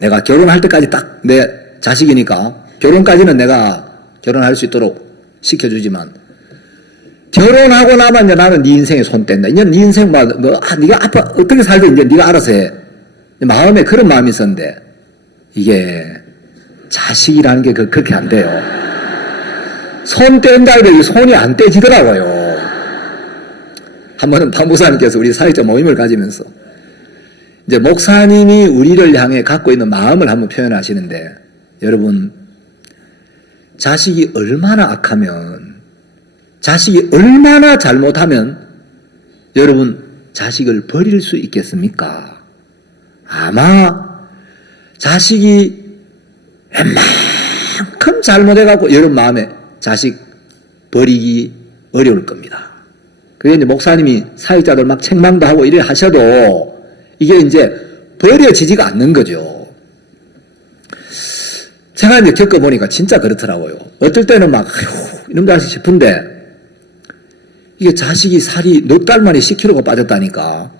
내가 결혼할 때까지 딱 내 자식이니까 결혼까지는 내가 결혼할 수 있도록 시켜주지만, 결혼하고 나면 이제 나는 네 인생에 손 뗀다. 이제 네 인생 네가 앞으로 어떻게 살든 이제 네가 알아서 해. 마음에 그런 마음이 있었는데, 이게 자식이라는 게 그렇게 안 돼요. 손 뗀다 해도 손이 안 떼지더라고요. 한 번은 박 목사님께서 우리 사역자 모임을 가지면서 이제 목사님이 우리를 향해 갖고 있는 마음을 한번 표현하시는데, 여러분, 자식이 얼마나 악하면, 자식이 얼마나 잘못하면 여러분 자식을 버릴 수 있겠습니까? 아마 자식이 웬만큼 잘못해갖고 여러분 마음에 자식 버리기 어려울 겁니다. 그게 이제 목사님이 사역자들 막 책망도 하고 이래 하셔도 이게 이제 버려지지가 않는 거죠. 제가 이제 겪어보니까 진짜 그렇더라고요. 어떨 때는 막, 이놈 자식 싶은데, 이게 자식이 살이 넉 달 만에 10kg가 빠졌다니까.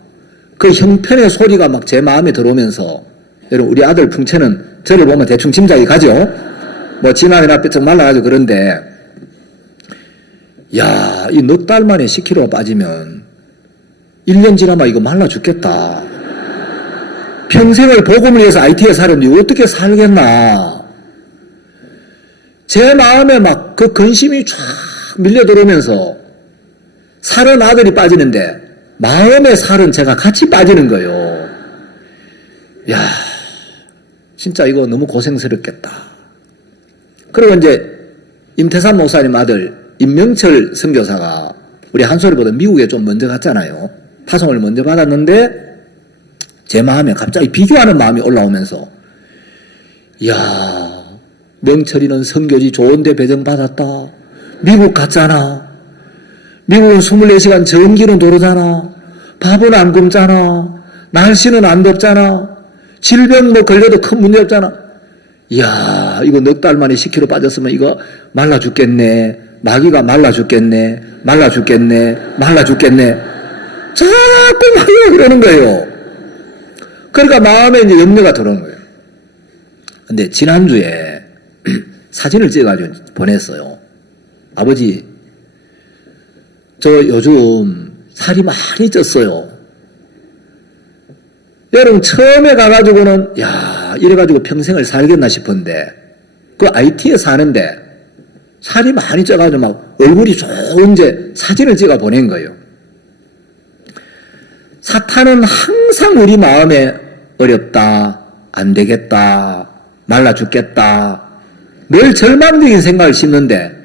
그 형편의 소리가 막 제 마음에 들어오면서, 여러분, 우리 아들 풍채는 저를 보면 대충 짐작이 가죠? 뭐, 지난해나 뼈쩍 말라가지고 그런데, 야, 이 넉 달 만에 10kg가 빠지면, 1년 지나면 이거 말라 죽겠다. 평생을 복음을 위해서 IT에 살았는데 어떻게 살겠나. 제 마음에 막 그 근심이 쫙 밀려 들어오면서 살은 아들이 빠지는데 마음의 살은 제가 같이 빠지는 거예요. 야, 진짜 이거 너무 고생스럽겠다. 그리고 이제 임태삼 목사님 아들 임명철 선교사가 우리 한소리보다 미국에 좀 먼저 갔잖아요. 파송을 먼저 받았는데 제 마음에 갑자기 비교하는 마음이 올라오면서, 이야, 명철이는 선교지 좋은데 배정받았다. 미국 갔잖아. 미국은 24시간 전기는 도르잖아. 밥은 안 굶잖아. 날씨는 안 덥잖아. 질병 뭐 걸려도 큰 문제 없잖아. 이야, 이거 넉 달 만에 10kg 빠졌으면 이거 말라 죽겠네. 마귀가 말라 죽겠네. 말라 죽겠네. 말라 죽겠네. 자꾸 마귀가 그러는 거예요. 그러니까 마음에 이제 염려가 들어오는 거예요. 근데 지난주에 사진을 찍어가지고 보냈어요. 아버지, 저 요즘 살이 많이 쪘어요. 여러분, 처음에 가가지고는, 야, 이래가지고 평생을 살겠나 싶은데, 그 IT에 사는데, 살이 많이 쪄가지고 막 얼굴이 좋은데 사진을 찍어 보낸 거예요. 사탄은 항상 우리 마음에 어렵다, 안 되겠다, 말라 죽겠다, 늘 절망적인 생각을 심는데,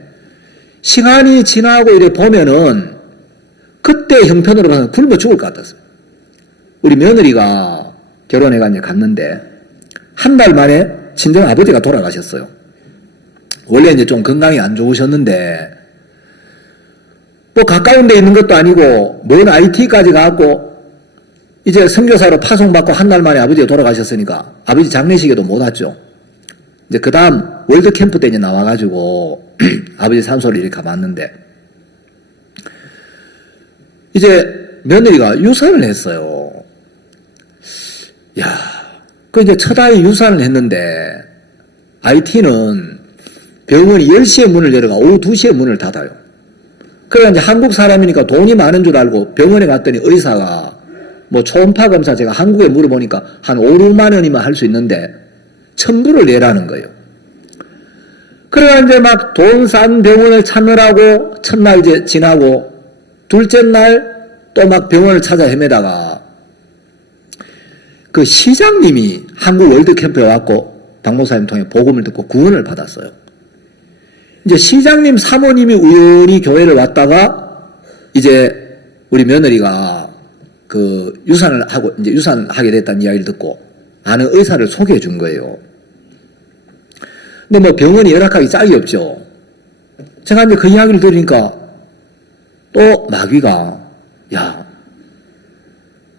시간이 지나고 이래 보면은 그때 형편으로 봐서 굶어 죽을 것 같았어요. 우리 며느리가 결혼해가 이제 갔는데 한 달 만에 친정 아버지가 돌아가셨어요. 원래 이제 좀 건강이 안 좋으셨는데, 뭐 가까운 데 있는 것도 아니고, 먼 IT까지 가고, 이제 선교사로 파송받고 한 달 만에 아버지가 돌아가셨으니까, 아버지 장례식에도 못 왔죠. 이제 그 다음 월드캠프 때 이제 나와가지고, 아버지 산소를 이렇게 가봤는데, 이제 며느리가 유산을 했어요. 야, 그 이제 첫 아이 유산을 했는데, IT는 병원이 10시에 문을 열어가 오후 2시에 문을 닫아요. 그래서 이제 한국 사람이니까 돈이 많은 줄 알고 병원에 갔더니 의사가 뭐 초음파 검사 제가 한국에 물어보니까 한 5, 6만 원이면 할 수 있는데 1,000불을 내라는 거예요. 그래가 이제 막 돈 싼 병원을 찾느라고 첫날 이제 지나고 둘째 날 또 막 병원을 찾아 헤매다가 그 시장님이 한국 월드캠프에 왔고 박 목사님 통해 복음을 듣고 구원을 받았어요. 이제 시장님 사모님이 우연히 교회를 왔다가 이제 우리 며느리가 그 유산을 하고 이제 유산하게 됐다는 이야기를 듣고 아는 의사를 소개해 준 거예요. 근데 뭐 병원이 열악하기 짝이 없죠. 제가 이제 그 이야기를 들으니까 또 마귀가 야,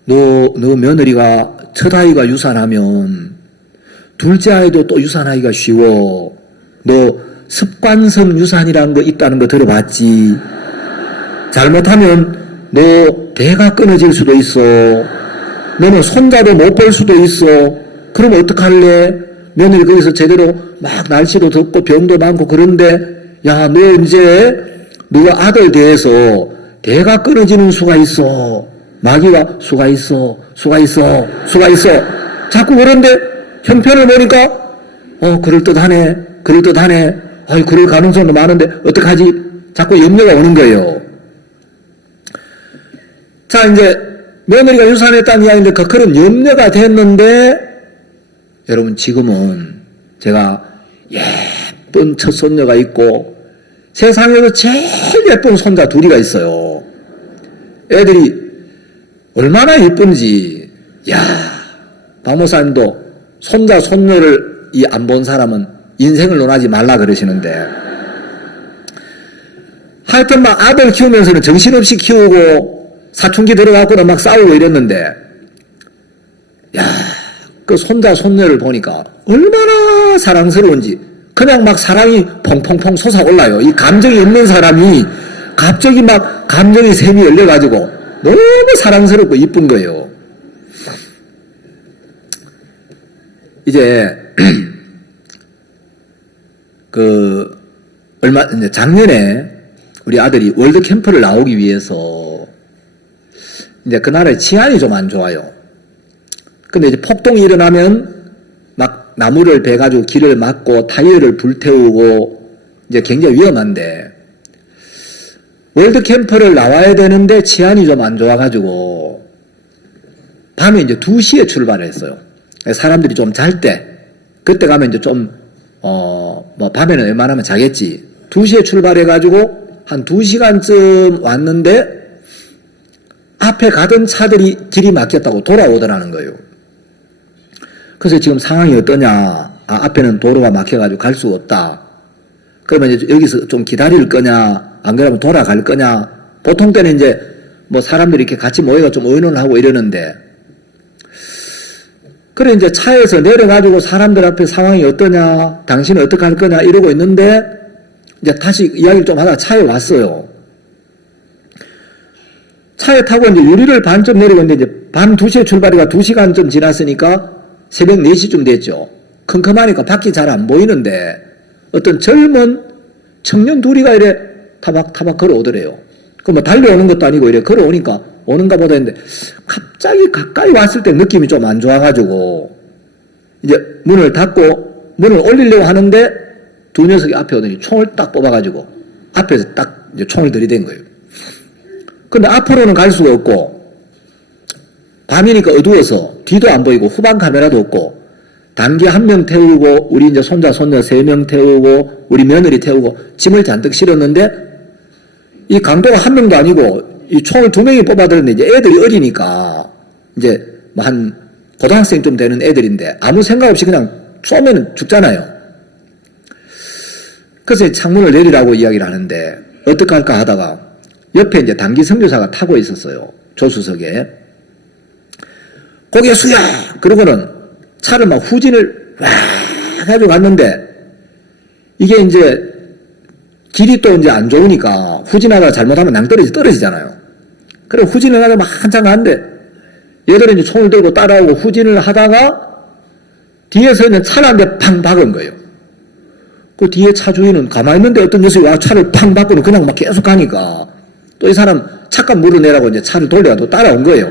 너 며느리가 첫 아이가 유산하면 둘째 아이도 또 유산하기가 쉬워. 너 습관성 유산이라는 거 있다는 거 들어봤지? 잘못하면 너 배가 끊어질 수도 있어. 너는 손자도 못 볼 수도 있어. 그러면 어떡할래? 며느리 거기서 제대로 막 날씨도 덥고 병도 많고 그런데 야, 너 이제 너가 아들 대해서 배가 끊어지는 수가 있어. 마귀가 수가 있어. 자꾸 그런데 형편을 보니까 그럴듯하네. 아이, 그럴 가능성도 많은데 어떡하지? 자꾸 염려가 오는 거예요. 자, 이제 며느리가 유산했다는 이야기인데 그런 염려가 됐는데 여러분 지금은 제가 예쁜 첫 손녀가 있고 세상에서 제일 예쁜 손자 둘이가 있어요. 애들이 얼마나 예쁜지. 야, 박 목사님도 손자 손녀를 안 본 사람은 인생을 논하지 말라 그러시는데 하여튼 막 아들 키우면서는 정신없이 키우고 사춘기 들어가고는 막 싸우고 이랬는데 야, 그 손자 손녀를 보니까 얼마나 사랑스러운지 그냥 막 사랑이 펑펑펑 솟아올라요. 이 감정이 없는 사람이 갑자기 막 감정의 샘이 열려가지고 너무 사랑스럽고 이쁜 거예요. 이제 작년에 우리 아들이 월드캠프를 나오기 위해서 이제 그 나라의治安이 좀 안 좋아요. 근데 이제 폭동이 일어나면 막 나무를 베가지고 길을 막고 타이어를 불태우고 이제 굉장히 위험한데 월드캠프를 나와야 되는데治安이 좀 안 좋아가지고 밤에 이제 2시에 출발을 했어요. 사람들이 좀 잘 때 그때 가면 이제 좀 뭐 밤에는 웬만하면 자겠지. 2시에 출발해가지고 한 2시간쯤 왔는데 앞에 가던 차들이 길이 막혔다고 돌아오더라는 거예요. 그래서 지금 상황이 어떠냐. 앞에는 도로가 막혀가지고 갈 수가 없다. 그러면 이제 여기서 좀 기다릴 거냐, 안 그러면 돌아갈 거냐. 보통 때는 이제 뭐 사람들이 이렇게 같이 모여가 좀 의논을 하고 이러는데 그래 이제 차에서 내려가지고 사람들 앞에 상황이 어떠냐, 당신은 어떻게 할 거냐 이러고 있는데 이제 다시 이야기를 좀 하다가 차에 왔어요. 차에 타고 이제 유리를 반쯤 내리고 이제 밤 2시에 출발이가 2시간쯤 지났으니까 새벽 4시쯤 됐죠. 컴컴하니까 밖이 잘 안 보이는데 어떤 젊은 청년 둘이가 이래 타박 걸어오더래요. 그 뭐 달려오는 것도 아니고 이래 걸어오니까 오는가 보다 했는데 갑자기 가까이 왔을 때 느낌이 좀 안 좋아가지고 이제 문을 닫고 문을 올리려고 하는데 두 녀석이 앞에 오더니 총을 딱 뽑아가지고 앞에서 딱 이제 총을 들이댄 거예요. 근데 앞으로는 갈 수가 없고 밤이니까 어두워서 뒤도 안 보이고 후방 카메라도 없고 단기 1명 태우고 우리 이제 손자 손녀 3명 태우고 우리 며느리 태우고 짐을 잔뜩 실었는데 이 강도가 1명도 아니고 이 총을 2명이 뽑아들었는데 이제 애들이 어리니까 이제 뭐 한 고등학생쯤 되는 애들인데 아무 생각 없이 그냥 쏘면 죽잖아요. 그래서 창문을 내리라고 이야기를 하는데 어떡할까 하다가 옆에 이제 단기 선교사가 타고 있었어요. 조수석에. 고개 숙여! 그러고는 차를 막 후진을 와 가지고 갔는데 이게 이제 길이 또 이제 안 좋으니까 후진하다가 잘못하면 낭떠러지 떨어지잖아요. 그래 후진을 하다가 막 한참 가는데 얘들은 이제 총을 들고 따라오고 후진을 하다가 뒤에서 있는 차를 한 대 팡 박은 거예요. 그 뒤에 차 주인은 가만히 있는데 어떤 녀석이 와 차를 팡 박고는 그냥 막 계속 가니까 또 이 사람 차값 물어내라고 이제 차를 돌려가지고 따라온 거예요.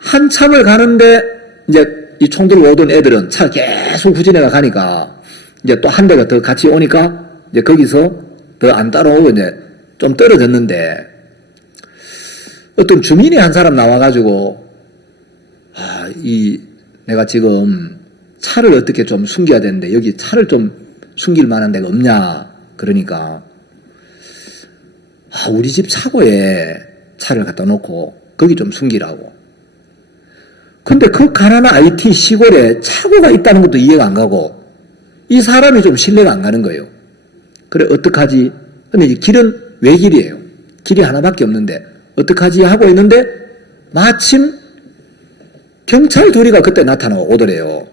한참을 가는데 이제 이 총 들고 오던 애들은 차 계속 후진해가 가니까 이제 또 한 대가 더 같이 오니까 이제 거기서 더 안 따라오고 이제 좀 떨어졌는데 어떤 주민이 한 사람 나와가지고 내가 지금 차를 어떻게 좀 숨겨야 되는데 여기 차를 좀 숨길 만한 데가 없냐 그러니까 우리 집 차고에 차를 갖다 놓고 거기 좀 숨기라고. 근데 그 가난한 IT 시골에 차고가 있다는 것도 이해가 안 가고 이 사람이 좀 신뢰가 안 가는 거예요. 그래 어떡하지? 근데 이 길은 외길이에요. 길이 하나밖에 없는데 어떡하지 하고 있는데 마침 경찰 둘이가 그때 나타나오더래요.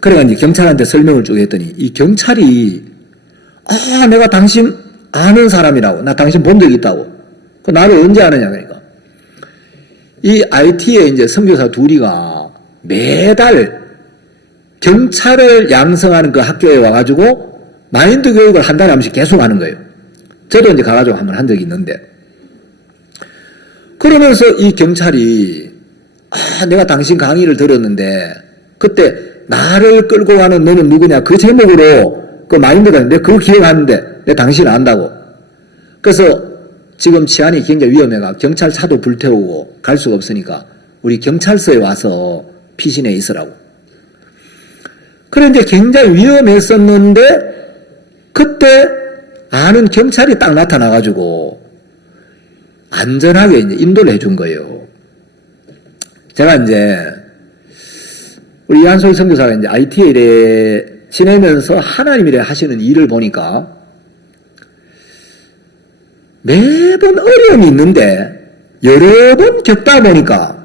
그래가 이제 경찰한테 설명을 쭉 했더니 이 경찰이 내가 당신 아는 사람이라고. 나 당신 본 적 있다고. 그 나를 언제 아느냐 그러니까. 이 IT에 이제 선교사 둘이가 매달 경찰을 양성하는 그 학교에 와가지고 마인드 교육을 한 달에 한 번씩 계속 하는 거예요. 저도 이제 가가지고 한번 한 적이 있는데. 그러면서 이 경찰이 내가 당신 강의를 들었는데 그때 나를 끌고 가는 너는 누구냐 그 제목으로 그 마인드가 내가 그거 기억하는데 내가 당신 안다고. 그래서 지금 치안이 굉장히 위험해가 경찰차도 불태우고 갈 수가 없으니까 우리 경찰서에 와서 피신해 있으라고. 그래 이제 굉장히 위험했었는데 그때 아는 경찰이 딱 나타나가지고 안전하게 이제 인도를 해준 거예요. 제가 이제 우리 이한솔 선교사가 이제 IT에 일에 지내면서 하나님 일에 하시는 일을 보니까 매번 어려움이 있는데 여러 번 겪다 보니까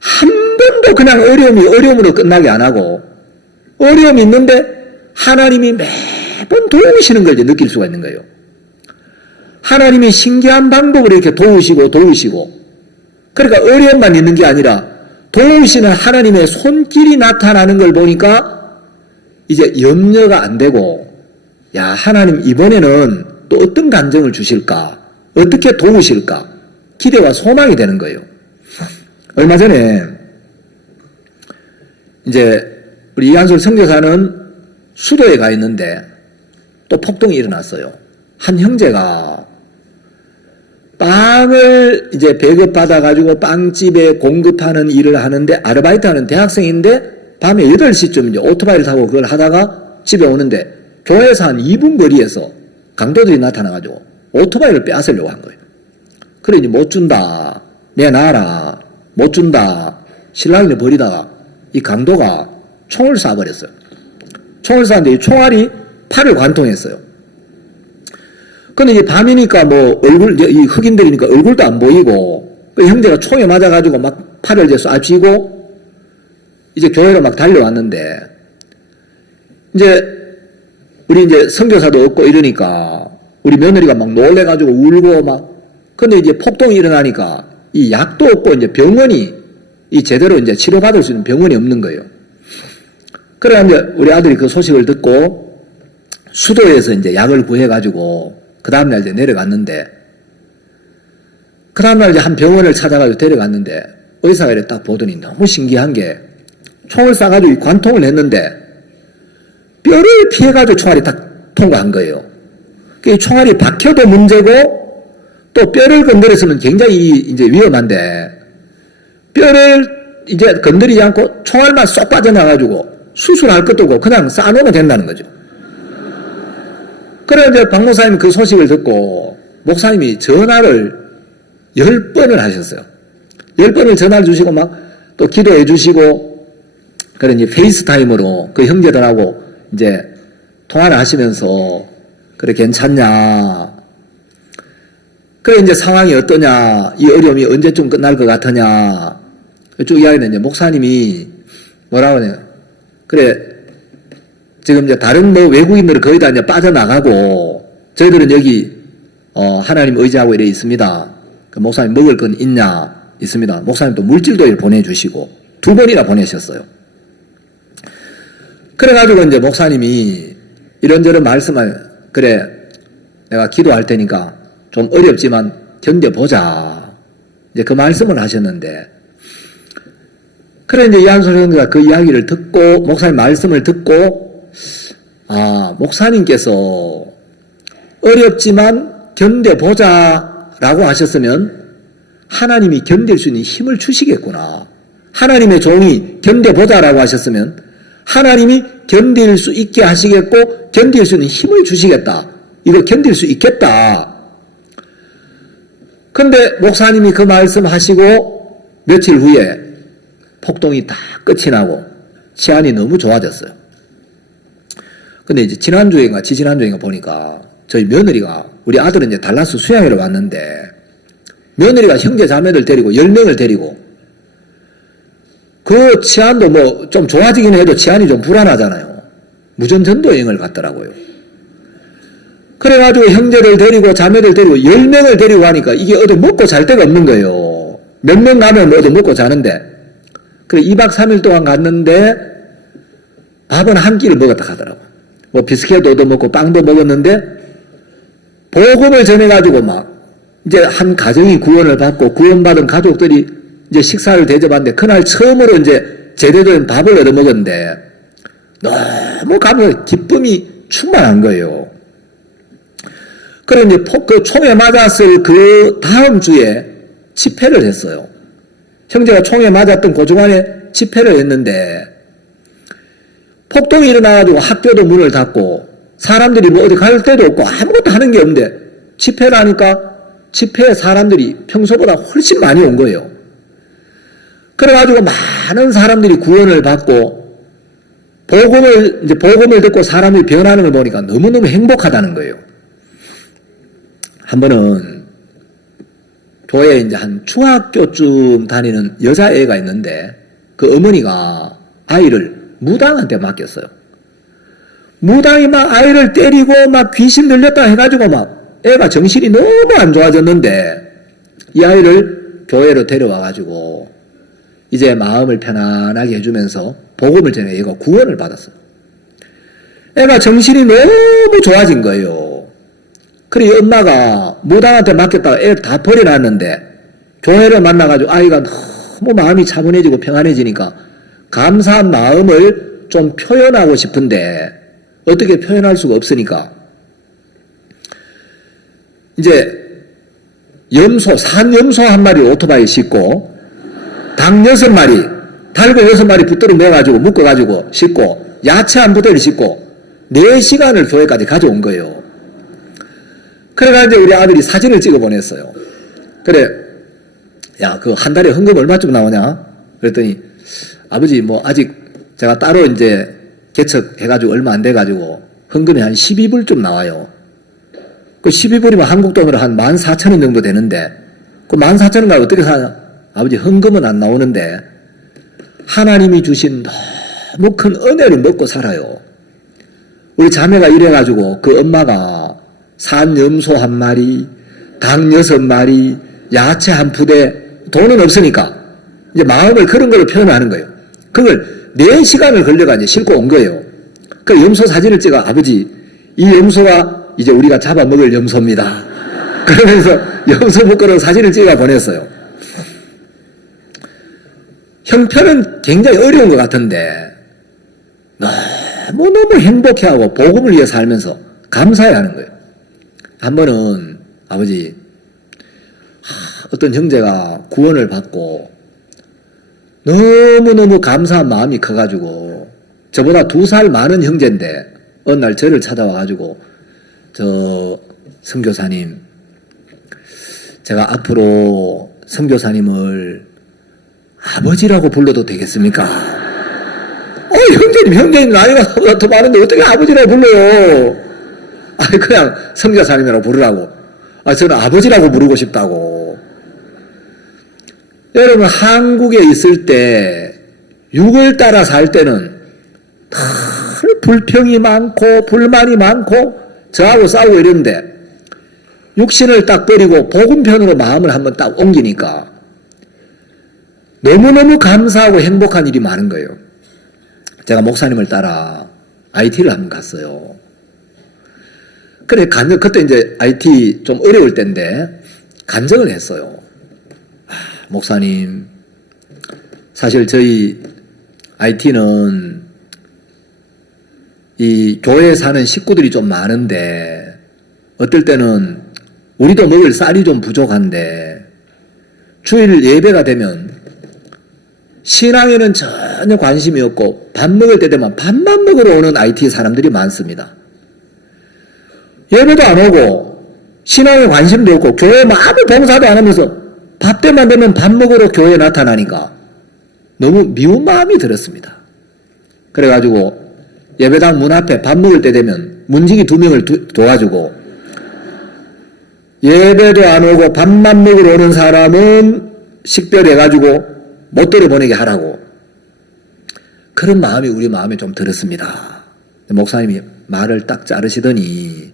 한 번도 그냥 어려움으로 끝나게 안 하고 어려움이 있는데 하나님이 매번 도우시는 걸 이제 느낄 수가 있는 거예요. 하나님이 신기한 방법으로 이렇게 도우시고 그러니까 어려움만 있는 게 아니라 도우시는 하나님의 손길이 나타나는 걸 보니까 이제 염려가 안 되고 하나님 이번에는 또 어떤 간증을 주실까? 어떻게 도우실까? 기대와 소망이 되는 거예요. 얼마 전에 이제 우리 이한솔 선교사는 수도에 가 있는데 또 폭동이 일어났어요. 한 형제가 빵을 이제 배급받아가지고 빵집에 공급하는 일을 하는데 아르바이트 하는 대학생인데 밤에 8시쯤 이제 오토바이를 타고 그걸 하다가 집에 오는데 교회에서 한 2분 거리에서 강도들이 나타나가지고 오토바이를 빼앗으려고 한 거예요. 그래 이제 못 준다. 내놔라. 못 준다. 신랑이를 버리다가 이 강도가 총을 쏴버렸어요. 총을 쐈는데 이 총알이 팔을 관통했어요. 근데 이제 밤이니까 이 흑인들이니까 얼굴도 안 보이고, 그 형제가 총에 맞아가지고 막 팔을 이제 쏴쥐고, 이제 교회로 막 달려왔는데, 우리 선교사도 없고 이러니까, 우리 며느리가 막 놀래가지고 울고 근데 이제 폭동이 일어나니까, 이 약도 없고 이제 병원이, 제대로 이제 치료받을 수 있는 병원이 없는 거예요. 그래, 우리 아들이 그 소식을 듣고, 수도에서 이제 약을 구해가지고, 그 다음날 이제 내려갔는데, 그 다음날 이제 한 병원을 찾아가지고 데려갔는데, 의사가 이렇게 딱 보더니 너무 신기한 게, 총을 쏴가지고 관통을 했는데, 뼈를 피해가지고 총알이 딱 통과한 거예요. 그 총알이 박혀도 문제고, 또 뼈를 건드렸으면 굉장히 이제 위험한데, 뼈를 이제 건드리지 않고 총알만 쏙 빠져나가지고, 수술할 것도 없고 그냥 쏴놓으면 된다는 거죠. 그래 이제 박 목사님이 그 소식을 듣고 목사님이 전화를 10번을 하셨어요. 10번을 전화를 주시고 또 기도해 주시고 그래 이제 페이스타임으로 그 형제들하고 이제 통화를 하시면서 그래 괜찮냐? 그래 이제 상황이 어떠냐? 이 어려움이 언제쯤 끝날 것 같으냐? 쭉 이야기는 이제 목사님이 뭐라고 하냐? 그래 지금 이제 다른 뭐 외국인들은 거의 다 이제 빠져나가고 저희들은 여기 하나님 의지하고 이래 있습니다. 그 목사님 먹을 건 있냐? 있습니다. 목사님 또 물질도 보내주시고 2번이나 보내셨어요. 그래가지고 이제 목사님이 이런저런 말씀을 그래 내가 기도할 테니까 좀 어렵지만 견뎌보자. 이제 그 말씀을 하셨는데 그래 이제 이한솔 형제가 그 이야기를 듣고 목사님 말씀을 듣고 목사님께서 어렵지만 견뎌보자 라고 하셨으면 하나님이 견딜 수 있는 힘을 주시겠구나. 하나님의 종이 견뎌보자 라고 하셨으면 하나님이 견딜 수 있게 하시겠고 견딜 수 있는 힘을 주시겠다. 이거 견딜 수 있겠다. 그런데 목사님이 그 말씀 하시고 며칠 후에 폭동이 다 끝이 나고 치안이 너무 좋아졌어요. 근데 이제 지난주인가 지지난주인가 보니까 저희 며느리가 우리 아들은 이제 달라스 수양회를 왔는데 며느리가 형제 자매들 데리고 10명을 데리고 그 치안도 뭐 좀 좋아지긴 해도 치안이 좀 불안하잖아요. 무전전도 여행을 갔더라고요. 그래가지고 형제들 데리고 자매들 데리고 10명을 데리고 가니까 이게 어디 먹고 잘 데가 없는 거예요. 몇 명 가면 어디 먹고 자는데. 그래 2박 3일 동안 갔는데 밥은 한 끼를 먹었다 하더라고. 뭐 비스켓도 얻어먹고 빵도 먹었는데 복음을 전해가지고 막 이제 한 가정이 구원을 받고 구원받은 가족들이 이제 식사를 대접하는데 그날 처음으로 이제 제대로 된 밥을 얻어먹었는데 너무 감사 기쁨이 충만한 거예요. 그래 이제 그 총에 맞았을 그 다음 주에 집회를 했어요. 형제가 총에 맞았던 그 주간에 집회를 했는데 폭동이 일어나가지고 학교도 문을 닫고 사람들이 뭐 어디 갈 데도 없고 아무것도 하는 게 없는데 집회를 하니까 집회에 사람들이 평소보다 훨씬 많이 온 거예요. 그래가지고 많은 사람들이 구원을 받고 복음을 듣고 사람이 변하는 걸 보니까 너무너무 행복하다는 거예요. 한 번은 교회에 이제 한 중학교쯤 다니는 여자애가 있는데 그 어머니가 아이를 무당한테 맡겼어요. 무당이 막 아이를 때리고 막 귀신 들렸다 해가지고 막 애가 정신이 너무 안 좋아졌는데 이 아이를 교회로 데려와가지고 이제 마음을 편안하게 해주면서 복음을 전해 얘가 구원을 받았어요. 애가 정신이 너무 좋아진 거예요. 그래 엄마가 무당한테 맡겼다가 애를 다 버려놨는데 교회를 만나가지고 아이가 너무 마음이 차분해지고 평안해지니까 감사한 마음을 좀 표현하고 싶은데 어떻게 표현할 수가 없으니까 이제 산염소 한 마리 오토바이에 싣고 닭 6마리, 달고 6마리 붙들어 매가지고 묶어가지고 싣고 야채 한 부대를 싣고 4시간을 교회까지 가져온 거예요. 그래가지고 우리 아들이 사진을 찍어 보냈어요. 그래, 야, 그 한 달에 헌금 얼마쯤 나오냐? 그랬더니 아버지 뭐 아직 제가 따로 이제 개척해가지고 얼마 안 돼가지고 헌금이 한 12불 좀 나와요. 그 12불이면 한국 돈으로 한 14,000원 정도 되는데 그 14,000원을 어떻게 사냐? 아버지 헌금은 안 나오는데 하나님이 주신 너무 큰 은혜를 먹고 살아요. 우리 자매가 이래가지고 그 엄마가 산염소 한 마리, 닭 6마리, 야채 한 부대, 돈은 없으니까 이제 마음을 그런 걸로 표현하는 거예요. 그걸 4시간을 걸려가 이제 싣고 온 거예요. 그 염소 사진을 찍어 아버지 이 염소가 이제 우리가 잡아먹을 염소입니다. 그러면서 염소 묶어놓은 사진을 찍어 보냈어요. 형편은 굉장히 어려운 것 같은데 너무너무 행복해하고 복음을 위해 살면서 감사해야 하는 거예요. 한 번은 아버지 어떤 형제가 구원을 받고 너무너무 감사한 마음이 커가지고 저보다 2살 많은 형제인데 어느 날 저를 찾아와가지고 저 선교사님 제가 앞으로 선교사님을 아버지라고 불러도 되겠습니까? 형제님 나이가 나보다 더 많은데 어떻게 아버지라고 불러요? 아니, 그냥 성자사님이라고 부르라고. 저는 아버지라고 부르고 싶다고. 여러분, 한국에 있을 때, 육을 따라 살 때는 늘 불평이 많고, 불만이 많고, 저하고 싸우고 이러는데, 육신을 딱 버리고 복음편으로 마음을 한번 딱 옮기니까, 너무너무 감사하고 행복한 일이 많은 거예요. 제가 목사님을 따라 IT를 한번 갔어요. 그래, 그때 이제 IT 좀 어려울 때인데, 간증을 했어요. 목사님, 사실 저희 IT는 이 교회에 사는 식구들이 좀 많은데, 어떨 때는 우리도 먹을 쌀이 좀 부족한데, 주일 예배가 되면 신앙에는 전혀 관심이 없고 밥 먹을 때 되면 밥만 먹으러 오는 IT 사람들이 많습니다. 예배도 안 오고 신앙에 관심도 없고 교회에 아무 봉사도 안 하면서 밥 때만 되면 밥 먹으러 교회에 나타나니까 너무 미운 마음이 들었습니다. 그래가지고 예배당 문 앞에 밥 먹을 때 되면 문지기 2명을 도와주고, 예배도 안 오고 밥만 먹으러 오는 사람은 식별해가지고 못 들여보내게 하라고. 그런 마음이 우리 마음에 좀 들었습니다. 목사님이 말을 딱 자르시더니,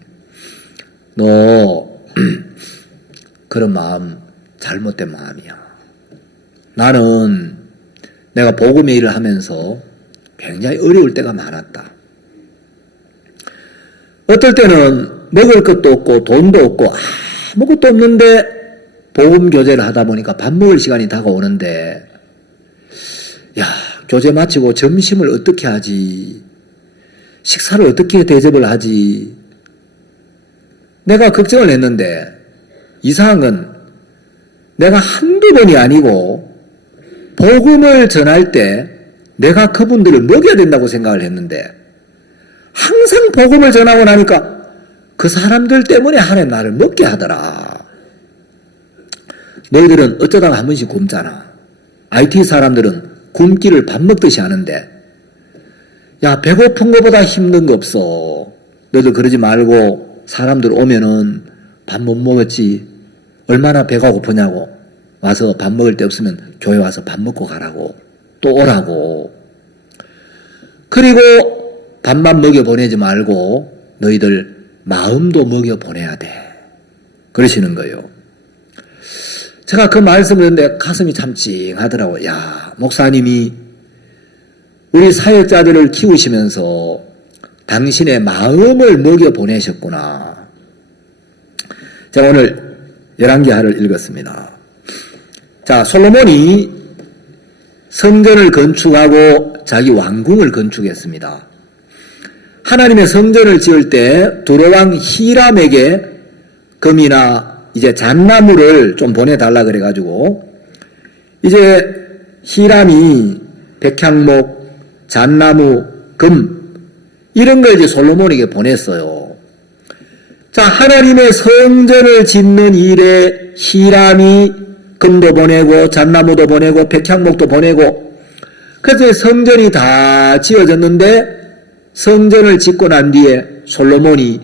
너 그런 마음 잘못된 마음이야. 나는 내가 복음의 일을 하면서 굉장히 어려울 때가 많았다. 어떨 때는 먹을 것도 없고 돈도 없고 아무것도 없는데 복음 교제를 하다 보니까 밥 먹을 시간이 다가오는데, 야, 교제 마치고 점심을 어떻게 하지? 식사를 어떻게 대접을 하지? 내가 걱정을 했는데, 이상한 건 내가 한두 번이 아니고 복음을 전할 때 내가 그분들을 먹여야 된다고 생각을 했는데, 항상 복음을 전하고 나니까 그 사람들 때문에 하나님 나를 먹게 하더라. 너희들은 어쩌다가 한 번씩 굶잖아. IT 사람들은 굶기를 밥 먹듯이 하는데, 야, 배고픈 것보다 힘든 거 없어. 너희들 그러지 말고 사람들 오면은 밥 못 먹었지, 얼마나 배가 고프냐고, 와서 밥 먹을 데 없으면 교회 와서 밥 먹고 가라고, 또 오라고. 그리고 밥만 먹여 보내지 말고 너희들 마음도 먹여 보내야 돼, 그러시는 거예요. 제가 그 말씀을 듣는데 가슴이 참 찡하더라고요. 야, 목사님이 우리 사역자들을 키우시면서 당신의 마음을 먹여 보내셨구나. 제가 오늘 열왕기하를 읽었습니다. 자, 솔로몬이 성전을 건축하고 자기 왕궁을 건축했습니다. 하나님의 성전을 지을 때 두로왕 히람에게 금이나 이제 잣나무를 좀 보내달라 그래가지고, 이제 히람이 백향목, 잣나무, 금, 이런 걸 이제 솔로몬에게 보냈어요. 자, 하나님의 성전을 짓는 일에 히람이 금도 보내고, 잣나무도 보내고, 백향목도 보내고, 그래서 성전이 다 지어졌는데, 성전을 짓고 난 뒤에 솔로몬이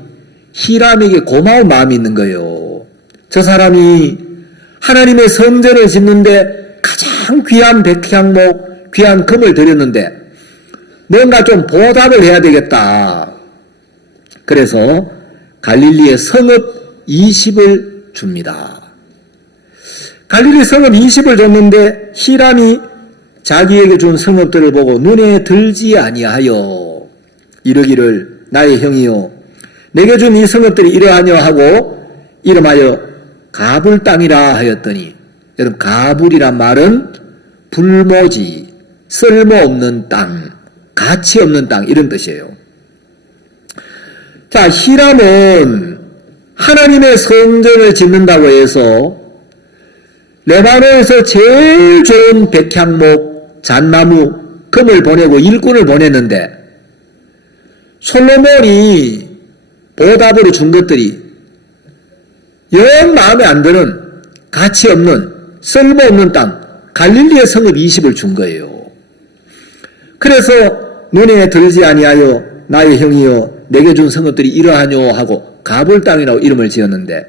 히람에게 고마운 마음이 있는 거예요. 저 사람이 하나님의 성전을 짓는데 가장 귀한 백향목, 귀한 금을 드렸는데 뭔가 좀 보답을 해야 되겠다. 그래서 갈릴리의 성읍 20을 줍니다. 갈릴리 성읍 20을 줬는데 히람이 자기에게 준 성읍들을 보고 눈에 들지 아니하여 이르기를, 나의 형이요, 내게 준 이 성읍들이 이러하냐 하고 이름하여 가불 땅이라 하였더니, 여러분, 가불이란 말은 불모지, 쓸모없는 땅, 가치 없는 땅, 이런 뜻이에요. 자, 히람은 하나님의 성전을 짓는다고 해서 레바논에서 제일 좋은 백향목, 잣나무, 금을 보내고 일꾼을 보냈는데, 솔로몬이 보답으로 준 것들이 영 마음에 안 드는, 가치 없는, 쓸모없는 땅, 갈릴리의 성읍 20을 준 거예요. 그래서 눈에 들지 아니하여 나의 형이여 내게 준 성읍들이 이러하뇨 하고 가볼 땅이라고 이름을 지었는데,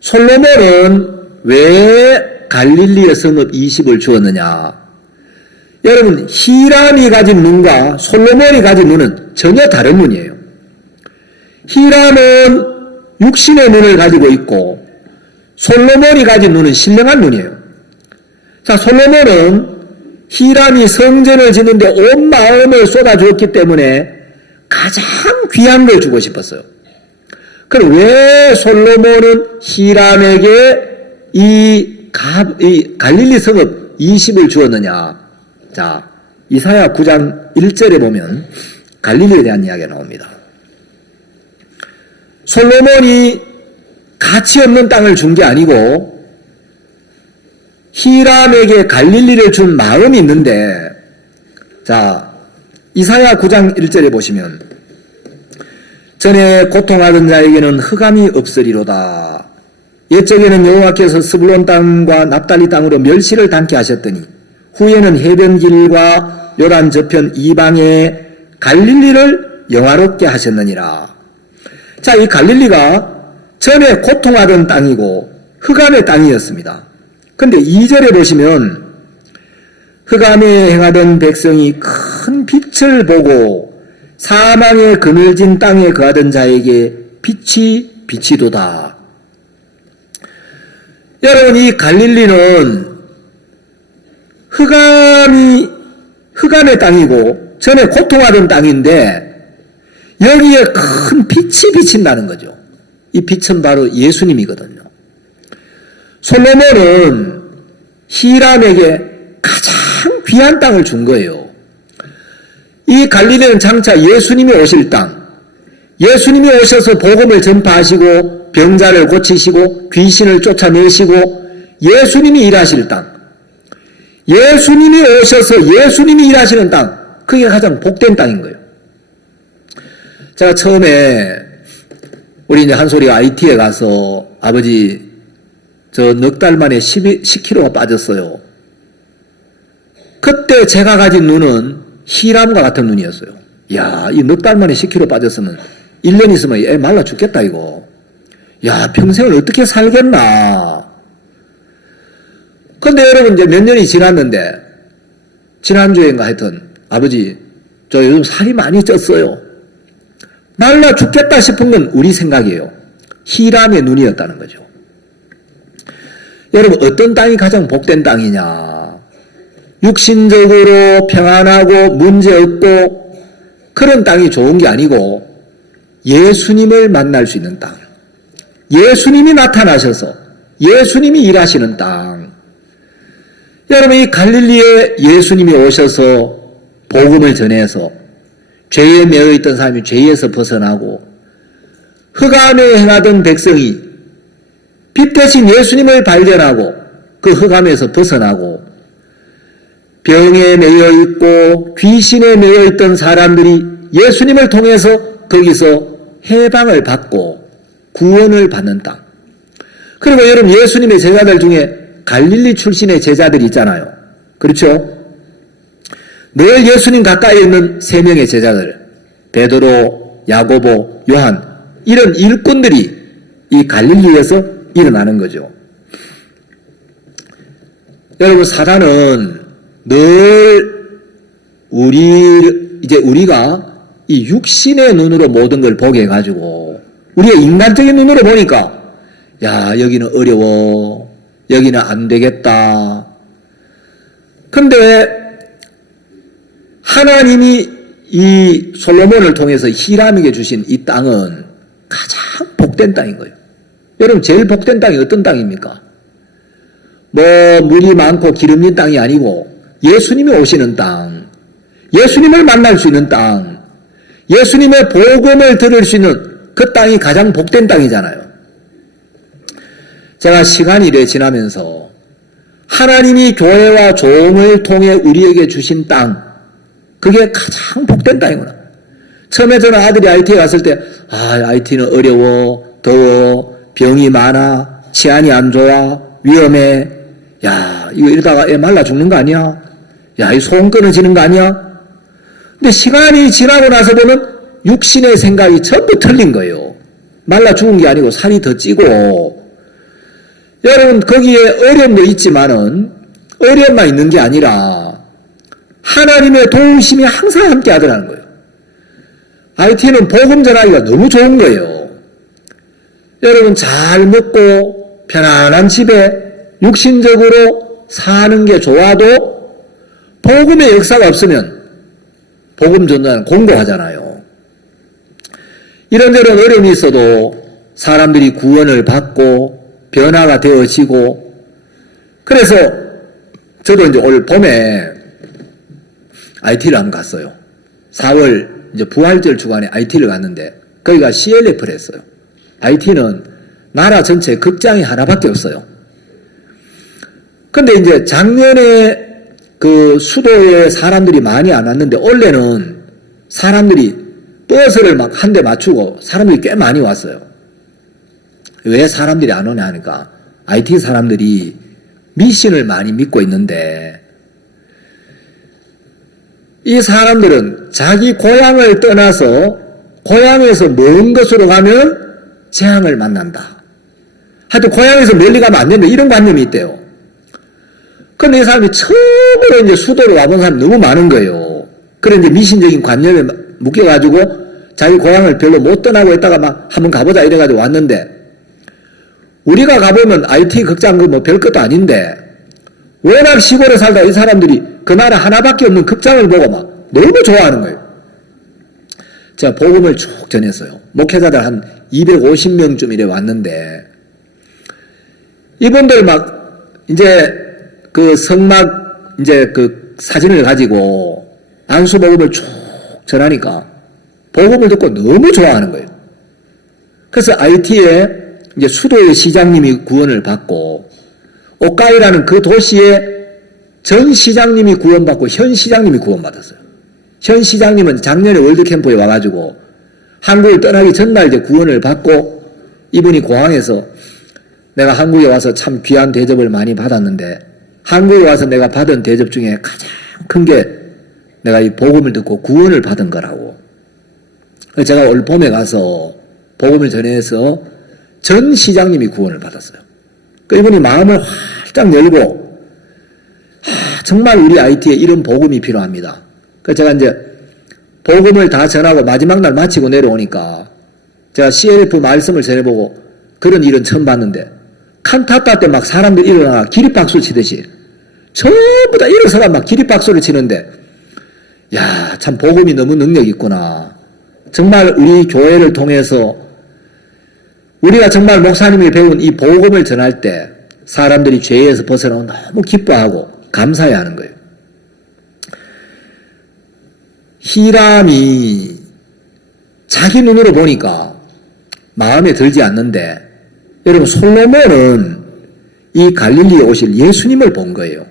솔로몬은 왜 갈릴리의 성읍 20을 주었느냐? 여러분, 히람이 가진 눈과 솔로몬이 가진 눈은 전혀 다른 눈이에요. 히람은 육신의 눈을 가지고 있고 솔로몬이 가진 눈은 신령한 눈이에요. 자, 솔로몬은 히람이 성전을 짓는데 온 마음을 쏟아주었기 때문에 가장 귀한 걸 주고 싶었어요. 그럼 왜 솔로몬은 히람에게 이 갈릴리 성읍 20을 주었느냐? 자, 이사야 9장 1절에 보면 갈릴리에 대한 이야기가 나옵니다. 솔로몬이 가치 없는 땅을 준 게 아니고 히람에게 갈릴리를 준 마음이 있는데, 자, 이사야 9장 1절에 보시면 전에 고통하던 자에게는 흑암이 없으리로다. 옛적에는 여호와께서 스불론 땅과 납달리 땅으로 멸시를 당케 하셨더니 후에는 해변길과 요단 저편 이방에 갈릴리를 영화롭게 하셨느니라. 자, 이 갈릴리가 전에 고통하던 땅이고 흑암의 땅이었습니다. 근데 2절에 보시면 흑암에 행하던 백성이 큰 빛을 보고 사망의 그늘진 땅에 거하던 자에게 빛이 비치도다. 여러분, 이 갈릴리는 흑암의 땅이고 전에 고통하던 땅인데 여기에 큰 빛이 비친다는 거죠. 이 빛은 바로 예수님이거든요. 솔로몬은 히람에게 가장 귀한 땅을 준 거예요. 이 갈릴리는 장차 예수님이 오실 땅, 예수님이 오셔서 복음을 전파하시고 병자를 고치시고 귀신을 쫓아내시고 예수님이 일하실 땅, 예수님이 오셔서 예수님이 일하시는 땅, 그게 가장 복된 땅인 거예요. 제가 처음에 우리 이제 한솔이가 IT에 가서 아버지 저 넉 달 만에 10kg가 빠졌어요. 그때 제가 가진 눈은 히람과 같은 눈이었어요. 야, 이 넉 달 만에 10kg 빠졌으면 1년 있으면 애 말라 죽겠다 이거. 야, 평생을 어떻게 살겠나. 근데 여러분 이제 몇 년이 지났는데 지난주에인가 하여튼 아버지 저 요즘 살이 많이 쪘어요. 말라 죽겠다 싶은 건 우리 생각이에요. 히람의 눈이었다는 거죠. 여러분, 어떤 땅이 가장 복된 땅이냐? 육신적으로 평안하고 문제없고 그런 땅이 좋은 게 아니고 예수님을 만날 수 있는 땅, 예수님이 나타나셔서 예수님이 일하시는 땅. 여러분, 이 갈릴리에 예수님이 오셔서 복음을 전해서 죄에 매여 있던 사람이 죄에서 벗어나고 흑암에 행하던 백성이 빛 대신 예수님을 발견하고 그 흑암에서 벗어나고 병에 매여 있고 귀신에 매여 있던 사람들이 예수님을 통해서 거기서 해방을 받고 구원을 받는 땅. 그리고 여러분, 예수님의 제자들 중에 갈릴리 출신의 제자들이 있잖아요. 그렇죠? 늘 예수님 가까이 있는 3명의 제자들, 베드로, 야고보, 요한, 이런 일꾼들이 이 갈릴리에서 일어나는 거죠. 여러분, 사단은 늘 우리가 이 육신의 눈으로 모든 걸 보게 해가지고 우리의 인간적인 눈으로 보니까 야, 여기는 어려워, 여기는 안 되겠다. 근데 하나님이 이 솔로몬을 통해서 히람에게 주신 이 땅은 가장 복된 땅인 거예요. 여러분, 제일 복된 땅이 어떤 땅입니까? 뭐 물이 많고 기름진 땅이 아니고 예수님이 오시는 땅, 예수님을 만날 수 있는 땅, 예수님의 복음을 들을 수 있는 그 땅이 가장 복된 땅이잖아요. 제가 시간이 이래 지나면서 하나님이 교회와 종을 통해 우리에게 주신 땅, 그게 가장 복된 땅이구나. 처음에 저는 아들이 IT에 갔을 때 IT는 어려워, 더워, 병이 많아, 치안이 안 좋아, 위험해. 야, 이거 이러다가 애 말라 죽는 거 아니야? 야, 이 소음 끊어지는 거 아니야? 근데 시간이 지나고 나서 보면 육신의 생각이 전부 틀린 거예요. 말라 죽은 게 아니고 살이 더 찌고, 여러분 거기에 어려움도 있지만은 어려움만 있는 게 아니라 하나님의 도우심이 항상 함께 하더라는 거예요. IT는 복음 전하기가 너무 좋은 거예요. 여러분 잘 먹고 편안한 집에 육신적으로 사는 게 좋아도 복음의 역사가 없으면 복음 전도는 공고하잖아요. 이런저런 어려움이 있어도 사람들이 구원을 받고 변화가 되어지고, 그래서 저도 이제 올 봄에 IT를 한번 갔어요. 4월 이제 부활절 주간에 IT를 갔는데 거기가 CLF를 했어요. IT는 나라 전체에 극장이 하나밖에 없어요. 근데 이제 작년에 그 수도에 사람들이 많이 안 왔는데 올해는 사람들이 버스를 막 한 대 맞추고 사람들이 꽤 많이 왔어요. 왜 사람들이 안 오냐 하니까 IT 사람들이 미신을 많이 믿고 있는데, 이 사람들은 자기 고향을 떠나서 고향에서 먼 곳으로 가면 재앙을 만난다. 하여튼 고향에서 멀리 가면 안 된다. 이런 관념이 있대요. 근데 이 사람이 처음으로 이제 수도로 와본 사람이 너무 많은 거예요. 그래 이제 미신적인 관념에 묶여가지고 자기 고향을 별로 못 떠나고 있다가 막 한번 가보자 이래가지고 왔는데, 우리가 가보면 IT 극장 그 뭐 별것도 아닌데 워낙 시골에 살다 이 사람들이 그 나라 하나밖에 없는 극장을 보고 막 너무 좋아하는 거예요. 제가 복음을 쭉 전했어요. 목회자들 한 250명쯤 이래 왔는데, 이분들 막 이제 그 성막 이제 그 사진을 가지고 안수 복음을 쭉 전하니까 복음을 듣고 너무 좋아하는 거예요. 그래서 IT에 이제 수도의 시장님이 구원을 받고, 오카이라는 그 도시의 전 시장님이 구원받고 현 시장님이 구원받았어요. 현 시장님은 작년에 월드캠프에 와가지고 한국을 떠나기 전날 이제 구원을 받고, 이분이 공항에서 내가 한국에 와서 참 귀한 대접을 많이 받았는데 한국에 와서 내가 받은 대접 중에 가장 큰 게 내가 이 복음을 듣고 구원을 받은 거라고. 제가 올 봄에 가서 복음을 전해서 전 시장님이 구원을 받았어요. 이분이 마음을 활짝 열고, 정말 우리 IT에 이런 복음이 필요합니다. 그래서 제가 이제 복음을 다 전하고 마지막 날 마치고 내려오니까 제가 CLF 말씀을 전해보고 그런 일은 처음 봤는데, 칸타타 때 막 사람들 일어나 기립박수 치듯이 전부 다 일어서가 막 기립박수를 치는데, 야, 참 복음이 너무 능력 있구나. 정말 우리 교회를 통해서 우리가 정말 목사님이 배운 이 복음을 전할 때 사람들이 죄에서 벗어나고 너무 기뻐하고 감사해야 하는 거예요. 히람이 자기 눈으로 보니까 마음에 들지 않는데, 여러분 솔로몬은 이 갈릴리에 오실 예수님을 본 거예요.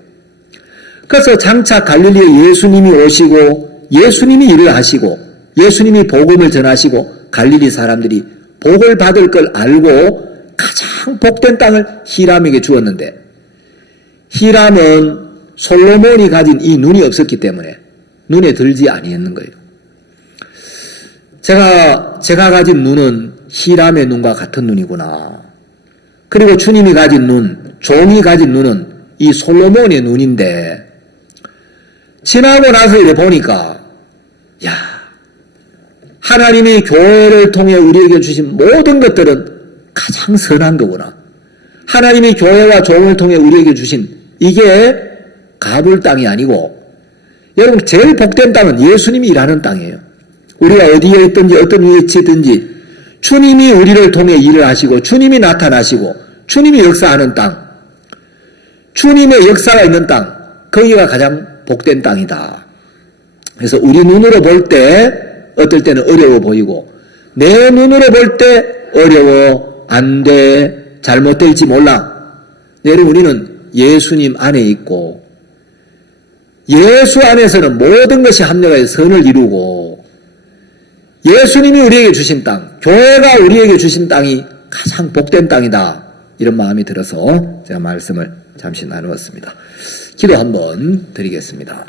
그래서 장차 갈릴리에 예수님이 오시고 예수님이 일을 하시고 예수님이 복음을 전하시고 갈릴리 사람들이 복을 받을 걸 알고 가장 복된 땅을 히람에게 주었는데, 히람은 솔로몬이 가진 이 눈이 없었기 때문에 눈에 들지 아니했는 거예요. 제가 가진 눈은 히람의 눈과 같은 눈이구나. 그리고 주님이 가진 눈, 종이 가진 눈은 이 솔로몬의 눈인데, 지나고 나서 이래 보니까, 야, 하나님이 교회를 통해 우리에게 주신 모든 것들은 가장 선한 거구나. 하나님이 교회와 종을 통해 우리에게 주신 이게 가불 땅이 아니고, 여러분 제일 복된 땅은 예수님이 일하는 땅이에요. 우리가 어디에 있든지 어떤 위치에 있든지 주님이 우리를 통해 일을 하시고 주님이 나타나시고 주님이 역사하는 땅, 주님의 역사가 있는 땅, 거기가 가장 복된 땅이다. 그래서 우리 눈으로 볼 때 어떨 때는 어려워 보이고, 내 눈으로 볼 때 어려워, 안 돼, 잘못될지 몰라. 여러분 우리는 예수님 안에 있고 예수 안에서는 모든 것이 합력하여 선을 이루고, 예수님이 우리에게 주신 땅, 교회가 우리에게 주신 땅이 가장 복된 땅이다. 이런 마음이 들어서 제가 말씀을 잠시 나누었습니다. 기도 한번 드리겠습니다.